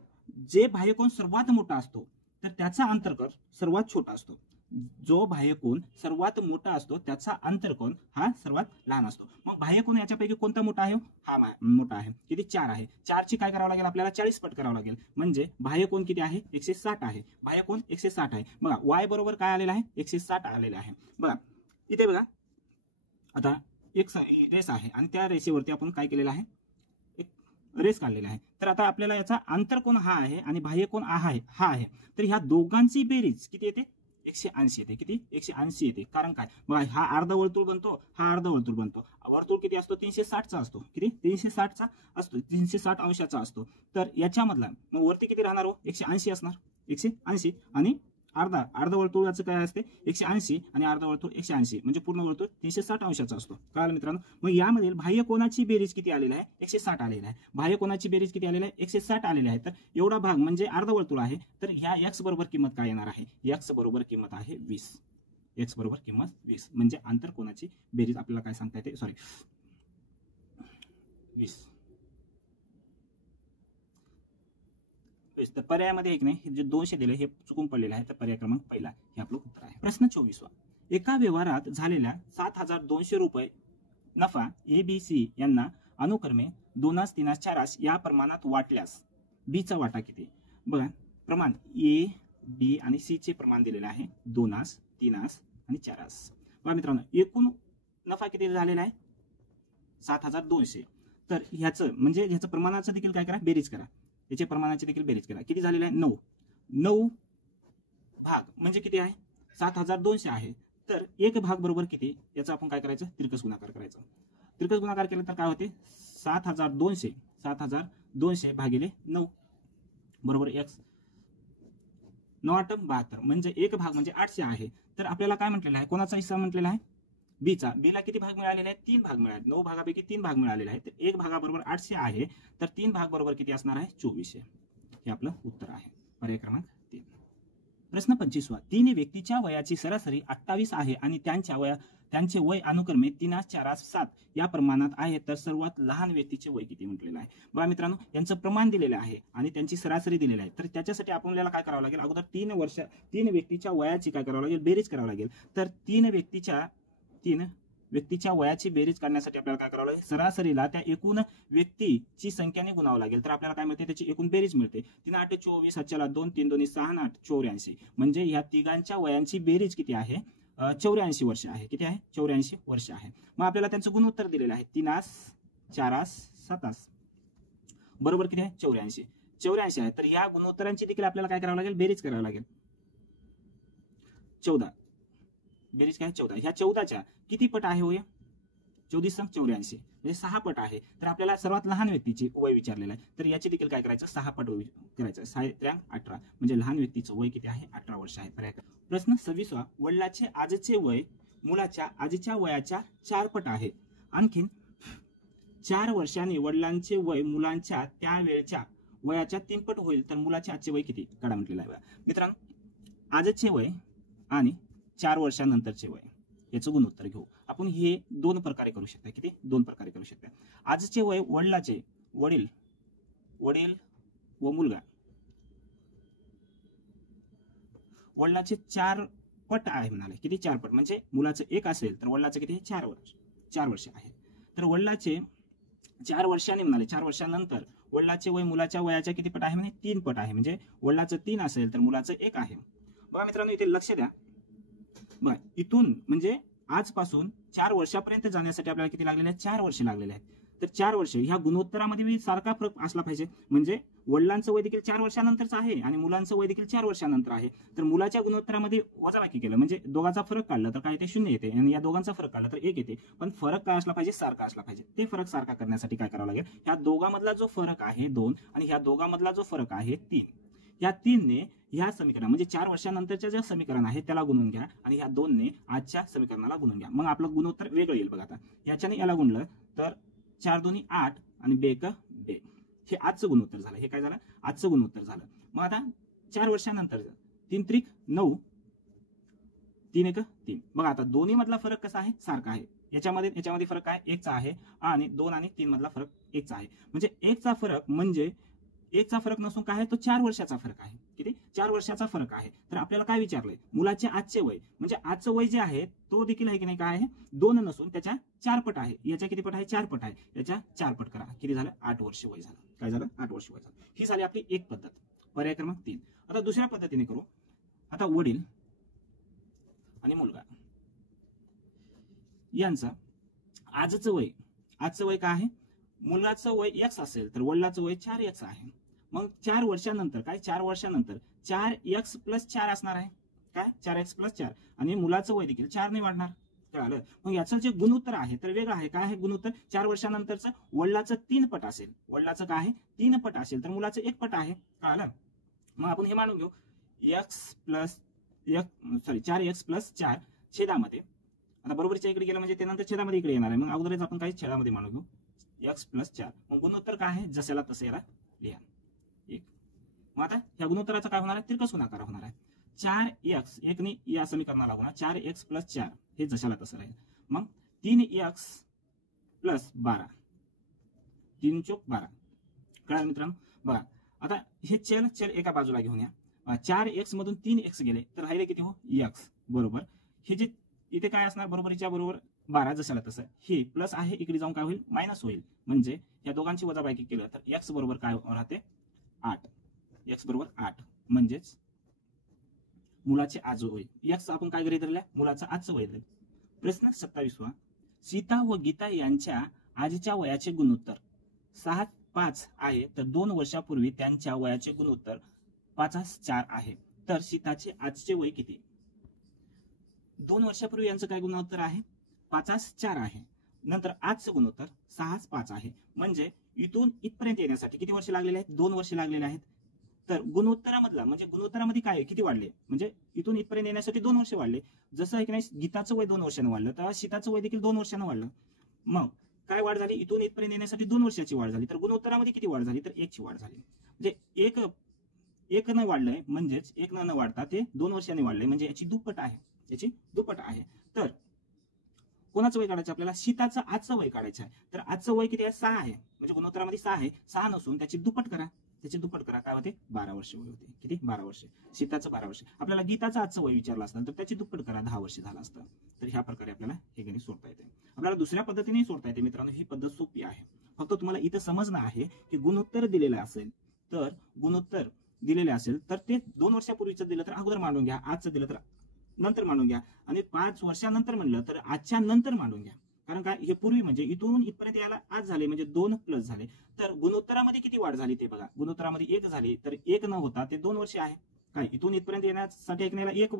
जे बाह्यकोन सर्वात मोठा असतो तर त्याचा अंतर्कोन सर्वात छोटा असतो. जो बाह्यकोन सर्वात मोठा असतो त्याचा अंतर्कोन हा सर्वात लहान असतो. मग बाह्यकोन याच्यापैकी कोणता मोठा आहे, हा मोठा आहे. किती, 4 आहे. 4 ची काय करावं लागेल आपल्याला, 40 पट करावं लागेल. म्हणजे बाह्यकोन किती आहे, 160 आहे. बाह्यकोन 160 आहे. बघा, y बरोबर काय आलेला आहे, 160 आलेला आहे. बघा इथे बघा, आता एक रेस आहे आणि त्या रेषेवरती आपण काय केलेलं आहे, रेस काढलेला आहे. तर आता आपल्याला याचा आंतरकोन हा आहे आणि बाह्यकोन हा आहे. तर ह्या दोघांची बेरीज किती येते, 180 येते. किती, 180 येते. कारण काय, बघा, हा अर्धा वर्तुळ बनतो, हा अर्धा वर्तुळ बनतो. वर्तुळ किती असतो, 360चा असतो. किती, 360चा असतो, 360 अंशाचा असतो. तर याच्यामधला मग वरती किती राहणार हो, 180 असणार. 180 आणि अर्धा वर्तुळाचं काय असते, 180 आणि अर्धा वर्तुळ 180 म्हणजे पूर्ण वर्तुळ 360 अंशाचा असतो. कळलं मित्रांनो. मग यामधील बाह्य कोनाची बेरीज किती आलेली आहे, 160 आलेली आहे. बाह्य कोनाची बेरीज किती आलेली आहे, 160 आलेली आहे. तर एवढा भाग म्हणजे अर्धा वर्तुळ आहे. तर ह्या x बरोबर किंमत काय येणार आहे, x बरोबर किंमत आहे 20. x बरोबर किंमत 20 म्हणजे आंतरकोनाची बेरीज आपल्याला काय सांगता येते, 20. तर पर्यायामध्ये एक नाही, जे 200 दिले हे चुकून पडलेले आहे. तर पर्याय क्रमांक पहिला हे आपलं उत्तर आहे. प्रश्न 24 एका व्यवहारात झालेल्या 7200 रुपये नफा ABC यांना अनुक्रमे 2 3 4 या प्रमाणात वाटल्यास B चा वाटा किती. बघा, प्रमाण A B आणि C चे प्रमाण दिलेले आहे 2 3 आणि 4. बघा मित्रांनो, एकूण नफा किती झालेला आहे, 7200. तर ह्याचं म्हणजे ह्याचं प्रमाणाचं देखील काय करा, बेरीज करा. याचे प्रमाणाची देखील बेरीज करा. किती झालेले आहे, 9 भाग म्हणजे किती आहे, 7200 आहे. तर एक भाग बरोबर किती, याचा आपण काय करायचं, तिरकस गुणाकार करायचं. तिरकस गुणाकार केलं तर काय होते, 7200 भागिले 9 बरोबर x. 9 8 72 म्हणजे एक भाग म्हणजे 800 आहे. तर आपल्याला काय म्हटलेलं आहे, कोणाचा हिस्सा म्हटलेला आहे, बीचा. बीला किती भाग मिळालेले आहेत, 3 भाग मिळाले. 9 भागापैकी 3 भाग मिळालेले आहेत. तर एक भागाबरोबर 800 आहे. तर 3 भाग बरोबर किती असणार आहे, 2400. हे आपलं उत्तर आहे. पर्याय क्रमांक 3. प्रश्न 25 तीन व्यक्तीच्या वयाची सरासरी 28 आहे आणि त्यांचे वय अनुक्रमे 3 4 7 या प्रमाणात आहे. तर सर्वात लहान व्यक्तीचे वय किती म्हटलेलं आहे. बघा मित्रांनो, यांचं प्रमाण दिलेलं आहे आणि त्यांची सरासरी दिलेली आहे. तर त्याच्यासाठी आपल्याला काय करावं लागेल, अगोदर 3 व्यक्तीच्या वयाची काय करावं लागेल, बेरीज करावं लागेल. तर 3 व्यक्तीच्या वयाची बेरीज काढण्यासाठी आपल्याला काय करावं लागेल, सरासरीला त्या एकूण व्यक्तीची संख्याने गुणावं लागेल. तर आपल्याला काय मिळते, त्याची एकूण बेरीज मिळते. 3 8 24, 7 2 3 2 6 8 84. म्हणजे या तिघांच्या वयांची बेरीज किती आहे, 84 वर्ष आहे. किती आहे, 84 वर्ष आहे. मग आपल्याला त्यांचं गुणोत्तर दिलेलं आहे 3 4 7 बरोबर किती आहे, 84 आहे. तर या गुणोत्तरांची देखील आपल्याला काय करावं लागेल, बेरीज करावी लागेल. 14 बेरीज काय, 14. ह्या 14च्या किती पट आहे होय, 14 84 म्हणजे 6 पट आहे. तर आपल्याला सर्वात लहान व्यक्तीचे वय विचारलेलं आहे. तर याची देखील काय करायचं, 6 पट करायचं. 6 3 18 म्हणजे लहान व्यक्तीचं वय किती आहे, 18 वर्ष आहे. प्रश्न 26. वडिलाचे आजचे वय मुलाच्या आजीच्या वयाच्या 4 पट आहे. आणखीन 4 वर्षांनी वडिलांचे वय मुलांच्या त्यावेळच्या वयाच्या 3 पट होईल. तर मुलाचे आजचे वय किती काढा म्हटलेलं आहे. मित्रांनो, आजचे वय आणि 4 वर्षानंतरचे वय याचं गुणोत्तर घेऊ आपण. हे 2 प्रकारे करू शकता. किती, 2 प्रकारे करू शकता. आजचे वय वडिलाचे, वडील व मुलगा, वडिलाचे 4 पट आहे म्हणाले. किती, 4 पट म्हणजे मुलाचं 1 असेल तर वडिलाचं किती, 4 वर्ष आहे. तर वडिलाचे 4 वर्षांनी म्हणाले, 4 वर्षानंतर वडिलाचे वय मुलाच्या वयाच्या किती पट आहे म्हणे, 3 पट आहे. म्हणजे वडिलाचं 3 असेल तर मुलाचं 1 आहे. बघा मित्रांनो, इथे लक्ष द्या. बघा, इथून म्हणजे आजपासून 4 वर्षापर्यंत जाण्यासाठी आपल्याला किती लागलेले आहेत, 4 वर्ष लागलेले आहेत. तर 4 वर्ष ह्या गुणोत्तरामध्ये सारखा फरक असला पाहिजे. म्हणजे वडिलांचं वय देखील 4 वर्षानंतरच आहे आणि मुलांचं वय देखील 4 वर्षानंतर आहे. तर मुलाच्या गुणोत्तरामध्ये वजाबाकी केलं म्हणजे दोघांचा फरक काढला तर काय ते 0 येते आणि या दोघांचा फरक काढला तर 1 येते. पण फरक काय असला पाहिजे, सारखा असला पाहिजे. ते फरक सारखा करण्यासाठी काय करावं लागेल, ह्या दोघांमधला जो फरक आहे 2 आणि ह्या दोघांमधला जो फरक आहे 3, या 3 ने ह्या समीकरण म्हणजे 4 वर्षानंतरच्या जे समीकरण आहे त्याला गुणून घ्या आणि ह्या 2 ने आजच्या समीकरणाला गुणून घ्या. मग आपलं गुणोत्तर वेगळं येईल. बघा, आता याच्याने याला गुणलं तर 4 2 8 आणि 2 1 2. हे आजचं गुणोत्तर झालं. हे काय झालं, आजचं गुणोत्तर झालं. मग आता 4 वर्षानंतर 3 3 9 3 1 3. बघा, आता दोन्ही मधला फरक कसा आहे, सारखा आहे. याच्यामध्ये फरक काय, 1 चा आहे आणि 2 आणि 3 मधला फरक 1 चा आहे. म्हणजे 1 चा फरक म्हणजे 1 चा फरक नसून काय आहे, तो 4 वर्षाचा फरक आहे. किती, 4 वर्षाचा फरक आहे. तर आपल्याला काय विचारलंय, मुलाचे आजचे वय म्हणजे आजचं वय जे आहे तो देखील आहे की नाही, काय आहे, 2 नसून त्याच्या 4 पट आहे. याच्या किती पट आहे, 4 पट आहे. याच्या 4 पट करा. किती झालं, 8 वर्ष वय झालं. काय झालं, 8 वर्ष वय झालं. ही झाली आपली एक पद्धत. पर्याय क्रमांक 3. आता दुसऱ्या पद्धतीने करू. आता वडील आणि मुलगा यांचं आजचं वय काय आहे, मुलाचं वय x असेल तर वडिलाचं वय 4x आहे. मग 4 वर्षानंतर काय, 4 वर्षानंतर 4x + 4 असणार आहे. काय, 4x + 4 आणि मुलाचं वय देखील 4 ने वाढणार. कळालं. मग याचं जे गुणोत्तर आहे तर वेगळं आहे. काय आहे गुणोत्तर, 4 वर्षानंतरचं वडिलाचं 3 पट असेल, वडिलाचं काय आहे 3 पट असेल तर मुलाचं 1 पट आहे. कळालं. मग आपण हे मानून घेऊ, 4x + 4 छेदामध्ये. आता बरोबरीच्या इकडे गेलं म्हणजे ते नंतर छेदामध्ये इकडे येणार आहे. मग अगोदरच आपण काही छेदामध्ये मानून घेऊ, x + 4. मग गुणोत्तर काय आहे, जसेला तसे याला लिहा 1. मग आता ह्या गुणोत्तराचा काय होणार आहे, तिरकस गुणाकार होणार आहे. 4x 1 ने या समीकरणाला गुणा, 4x + 4 हे जशाला तसं राहील. मग 3x + 12 3 चौक 12. कळालं मित्रांनो. बघा, आता हे चल एका बाजूला घेऊन या. 4x मधून 3x गेले तर राहिले किती हो, x बरोबर. हे जे इथे काय असणार, बरोबरीच्या बरोबर 12 जशाला तसं. हे प्लस आहे, इकडे जाऊन काय होईल, मायनस होईल. म्हणजे या दोघांची वजाबाकी केलं तर x बरोबर काय राहते, 8. x बरोबर 8 म्हणजेच मुलाचे आज वय. x आपण काय गृहीत धरल्या, मुलाचं आजचं वय. प्रश्न 27. सीता व गीता यांच्या आजीच्या वयाचे गुणोत्तर 6 5 आहे तर 2 वर्षापूर्वी त्यांच्या वयाचे गुणोत्तर 5:4 आहे. तर सीताचे आजचे वय किती. 2 वर्षापूर्वी यांचं काय गुणोत्तर आहे, 5:4 आहे. नंतर आजचं गुणोत्तर 6:5 आहे. म्हणजे इथून इथपर्यंत येण्यासाठी किती वर्ष लागलेले आहेत, 2 वर्ष लागलेले आहेत. तर गुणोत्तरामधला म्हणजे गुणोत्तरामध्ये काय किती वाढले, म्हणजे इथून इथपर्यंत येण्यासाठी 2 वर्ष वाढले. जसं आहे की नाही, गीताचं वय 2 वर्षानं वाढलं तर सीताचं वय देखील 2 वर्षानं वाढलं. मग काय वाढ झाली, इथून इथपर्यंत येण्यासाठी 2 वर्षाची वाढ झाली. तर गुणोत्तरामध्ये किती वाढ झाली, तर 1 ची वाढ झाली. म्हणजे एक न वाढलंय म्हणजेच 1 न वाढता ते 2 वर्षांनी वाढलंय. म्हणजे याची दुप्पट आहे. तर कोणाचं वय काढायचं आपल्याला, सीताचं आजचं वय काढायचं आहे. तर आजचं वय किती आहे, 6 आहे. म्हणजे गुणोत्तरामध्ये 6 आहे. 6 नसून त्याची दुप्पट करा. त्याचे दुप्पट करा, काय होते 12 वर्ष वय होते. किती? 12 वर्ष. सीताचं 12 वर्ष. आपल्याला गीताचं आजचं वय विचारलं असतं तर त्याची दुप्पट करा, 10 वर्ष झालं असतं. तर ह्या प्रकारे आपल्याला हे गणित सोडता येते. आपल्याला दुसऱ्या पद्धतीने सोडता येते मित्रांनो. ही पद्धत सोपी आहे. फक्त तुम्हाला इथं समजणं आहे की गुणोत्तर दिलेलं असेल तर गुणोत्तर दिलेले असेल तर ते 2 वर्षापूर्वीचं दिलं तर अगोदर मांडून घ्या, आजचं दिलं तर नंतर मांडून घ्या, आणि 5 वर्षानंतर म्हणलं तर आजच्या नंतर मांडून घ्या. कारण काय, हे पूर्वी म्हणजे इथून इथपर्यंत याला आज झाले म्हणजे 2 प्लस झाले. तर गुणोत्तरामध्ये किती वाढ झाली ते बघा. गुणोत्तरामध्ये 1 झाली तर 1 न होता ते 2 वर्ष आहे. काय, इथून इथपर्यंत येण्यासाठी ऐकण्याला 1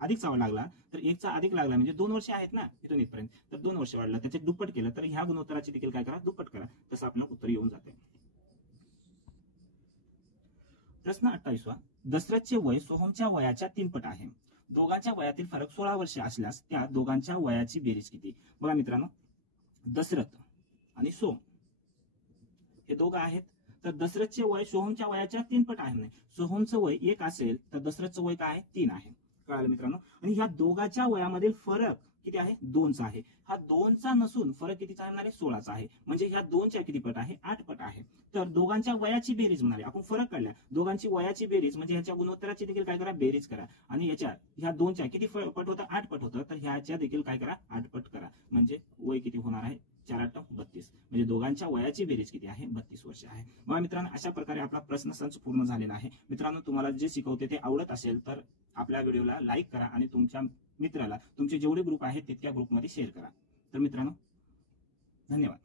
अधिक चावा लागला तर 1चा अधिक लागला म्हणजे 2 वर्ष आहेत ना इथून इथपर्यंत. तर 2 वर्ष वाढलं, त्याचे दुप्पट केलं तर ह्या गुणोत्तराची देखील काय करा, दुप्पट करा. तसं आपलं उत्तर येऊन जाते. प्रश्न 28वा. दशरथचे वय सोहमच्या वयाच्या 3 पट आहे. दोघांच्या वयातील फरक 16 वर्ष असल्यास त्या दोघांच्या वयाची बेरीज किती? बघा मित्रांनो, दशरथ आणि सोहम हे दोघं आहेत. तर दशरथचे वय सोहमच्या वयाच्या 3 पट आहे. सोहमचं वय 1 असेल तर दशरथचं वय काय आहे, 3 आहे. कळालं मित्रांनो. आणि ह्या दोघांच्या वयामधील फरक किती आहे, 2चा आहे. हा 2चा नसून फरक कितीचा आहे, 16चा आहे. म्हणजे ह्या 2च्या किती पट आहे, 8 पट आहे. तर दोघांच्या वयाची बेरीज म्हणाली आपण, फरक काढल्या, दोघांची वयाची बेरीज म्हणजे ह्याच्या गुणोत्तराची देखील काय करा, बेरीज करा. आणि ह्या 2च्या किती पट होतं, 8 पट होतं. तर ह्याच्या देखील काय करा, 8 पट करा. म्हणजे वय किती होणार आहे, 4 8 32. म्हणजे दोघांच्या वयाची बेरीज किती आहे, 32 वर्ष आहे. मग मित्रांनो, अशा प्रकारे आपला प्रश्न संच पूर्ण झालेला आहे. मित्रांनो, तुम्हाला जे शिकवते ते आवडत असेल तर आपल्या व्हिडिओला लाईक करा आणि तुमच्या मित्राला, तुमचे जेवढे ग्रुप आहेत तितक्या ग्रुपमध्ये शेअर करा. तर मित्रांनो, धन्यवाद.